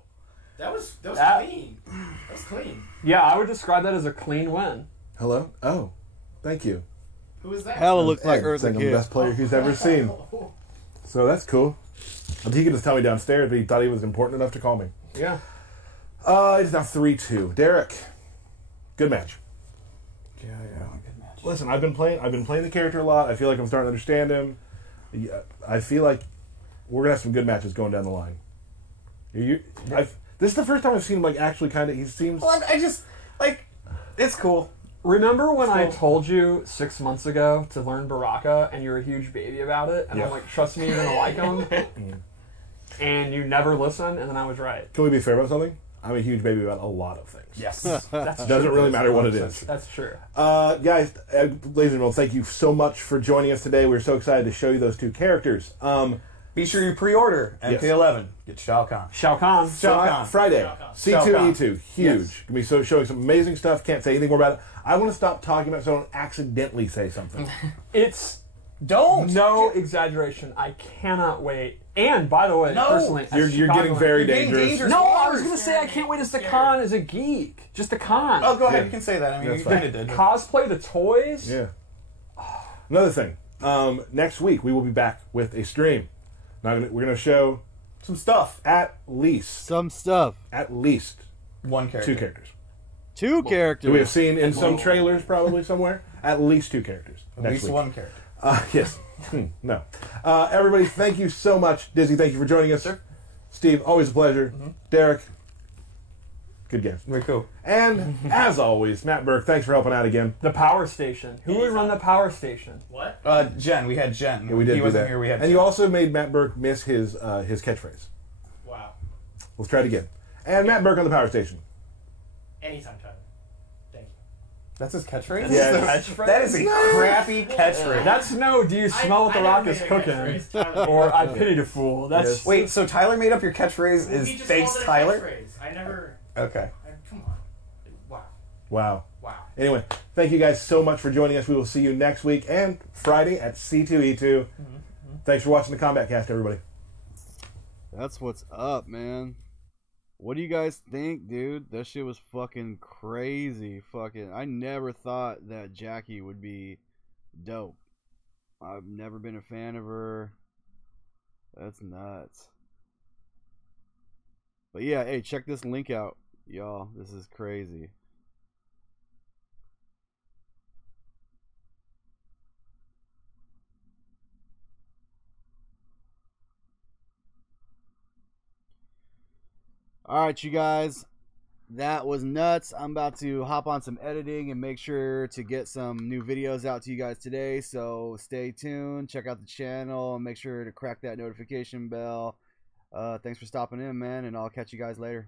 That was That- clean. That was clean. Yeah, I would describe that as a clean win. Hello? Oh, thank you. Who was that? Hella looks like Ed, Eartha saying I'm the Kitt. best player he's ever seen. So that's cool. He could just tell me downstairs, but he thought he was important enough to call me. Yeah. It's now 3-2. Derek, good match. Yeah. Good match. Listen, I've been playing the character a lot. I feel like I'm starting to understand him. Yeah, I feel like we're gonna have some good matches going down the line. This is the first time I've seen him like actually kind of. He seems. Well, I just like it's cool. Remember when I told you 6 months ago to learn Baraka and you're a huge baby about it? And I'm like, trust me, you're going to like him. And you never listen, and then I was right. Can we be fair about something? I'm a huge baby about a lot of things. Yes. That's Doesn't true. really matter what it is. That's true. Guys, ladies and gentlemen, thank you so much for joining us today. We're so excited to show you those two characters. Be sure you pre-order Yes. MK11. Get Shao Kahn. Shao Kahn. Shao Kahn. Friday, Shao Kahn. C2E2, huge. Yes. Gonna be showing some amazing stuff. Can't say anything more about it. I want to stop talking about it so I don't accidentally say something. It's Don't. no exaggeration. I cannot wait. And by the way, No. personally, as You're getting Chicagoan- very You're getting dangerous. dangerous. No, I was gonna say I can't wait as the con as a geek. Just a con. Oh, go ahead. Yeah. You can say that. I mean, That's you fine. kind of did. Cosplay the toys. Yeah. Another thing. Next week we will be back with a stream. Now we're gonna show Some stuff. at least Some stuff. One character. 2 characters. 2 characters. That we have seen in some trailers, probably somewhere. At least 2 characters. At next least week. one character. Yes. No. Everybody, thank you so much. Dizzy, thank you for joining us. Sure. Steve, always a pleasure. Derek, good game. Very cool. And as always, Matt Burke, thanks for helping out again. The power station. Who would run the power station? What? Jen. We had Jen. Yeah, we did He do wasn't that. here. We had and Jen. you also made Matt Burke miss his catchphrase. Wow. Let's try it again. And Matt Burke on the power station. Anytime, Tyler. Thank you. That's his catchphrase? Yeah. That is a crappy catchphrase. That's no. Do you smell what the rock is cooking? Or I pity the fool. That's Wait, so Tyler made up your catchphrase is He just thanks called it a Tyler? catchphrase. I never. Okay. Come on. Wow. Wow. Wow. Anyway, thank you guys so much for joining us. We will see you next week and Friday at C2E2. Thanks for watching the KombatKast, everybody. That's what's up, man. What do you guys think, dude? That shit was fucking crazy. Fucking, I never thought that Jacqui would be dope. I've never been a fan of her. That's nuts. But yeah, hey, check this link out, y'all. This is crazy. Alright, you guys, that was nuts. I'm about to hop on some editing and make sure to get some new videos out to you guys today, so stay tuned, check out the channel, and make sure to crack that notification bell. Thanks for stopping in, man, and I'll catch you guys later.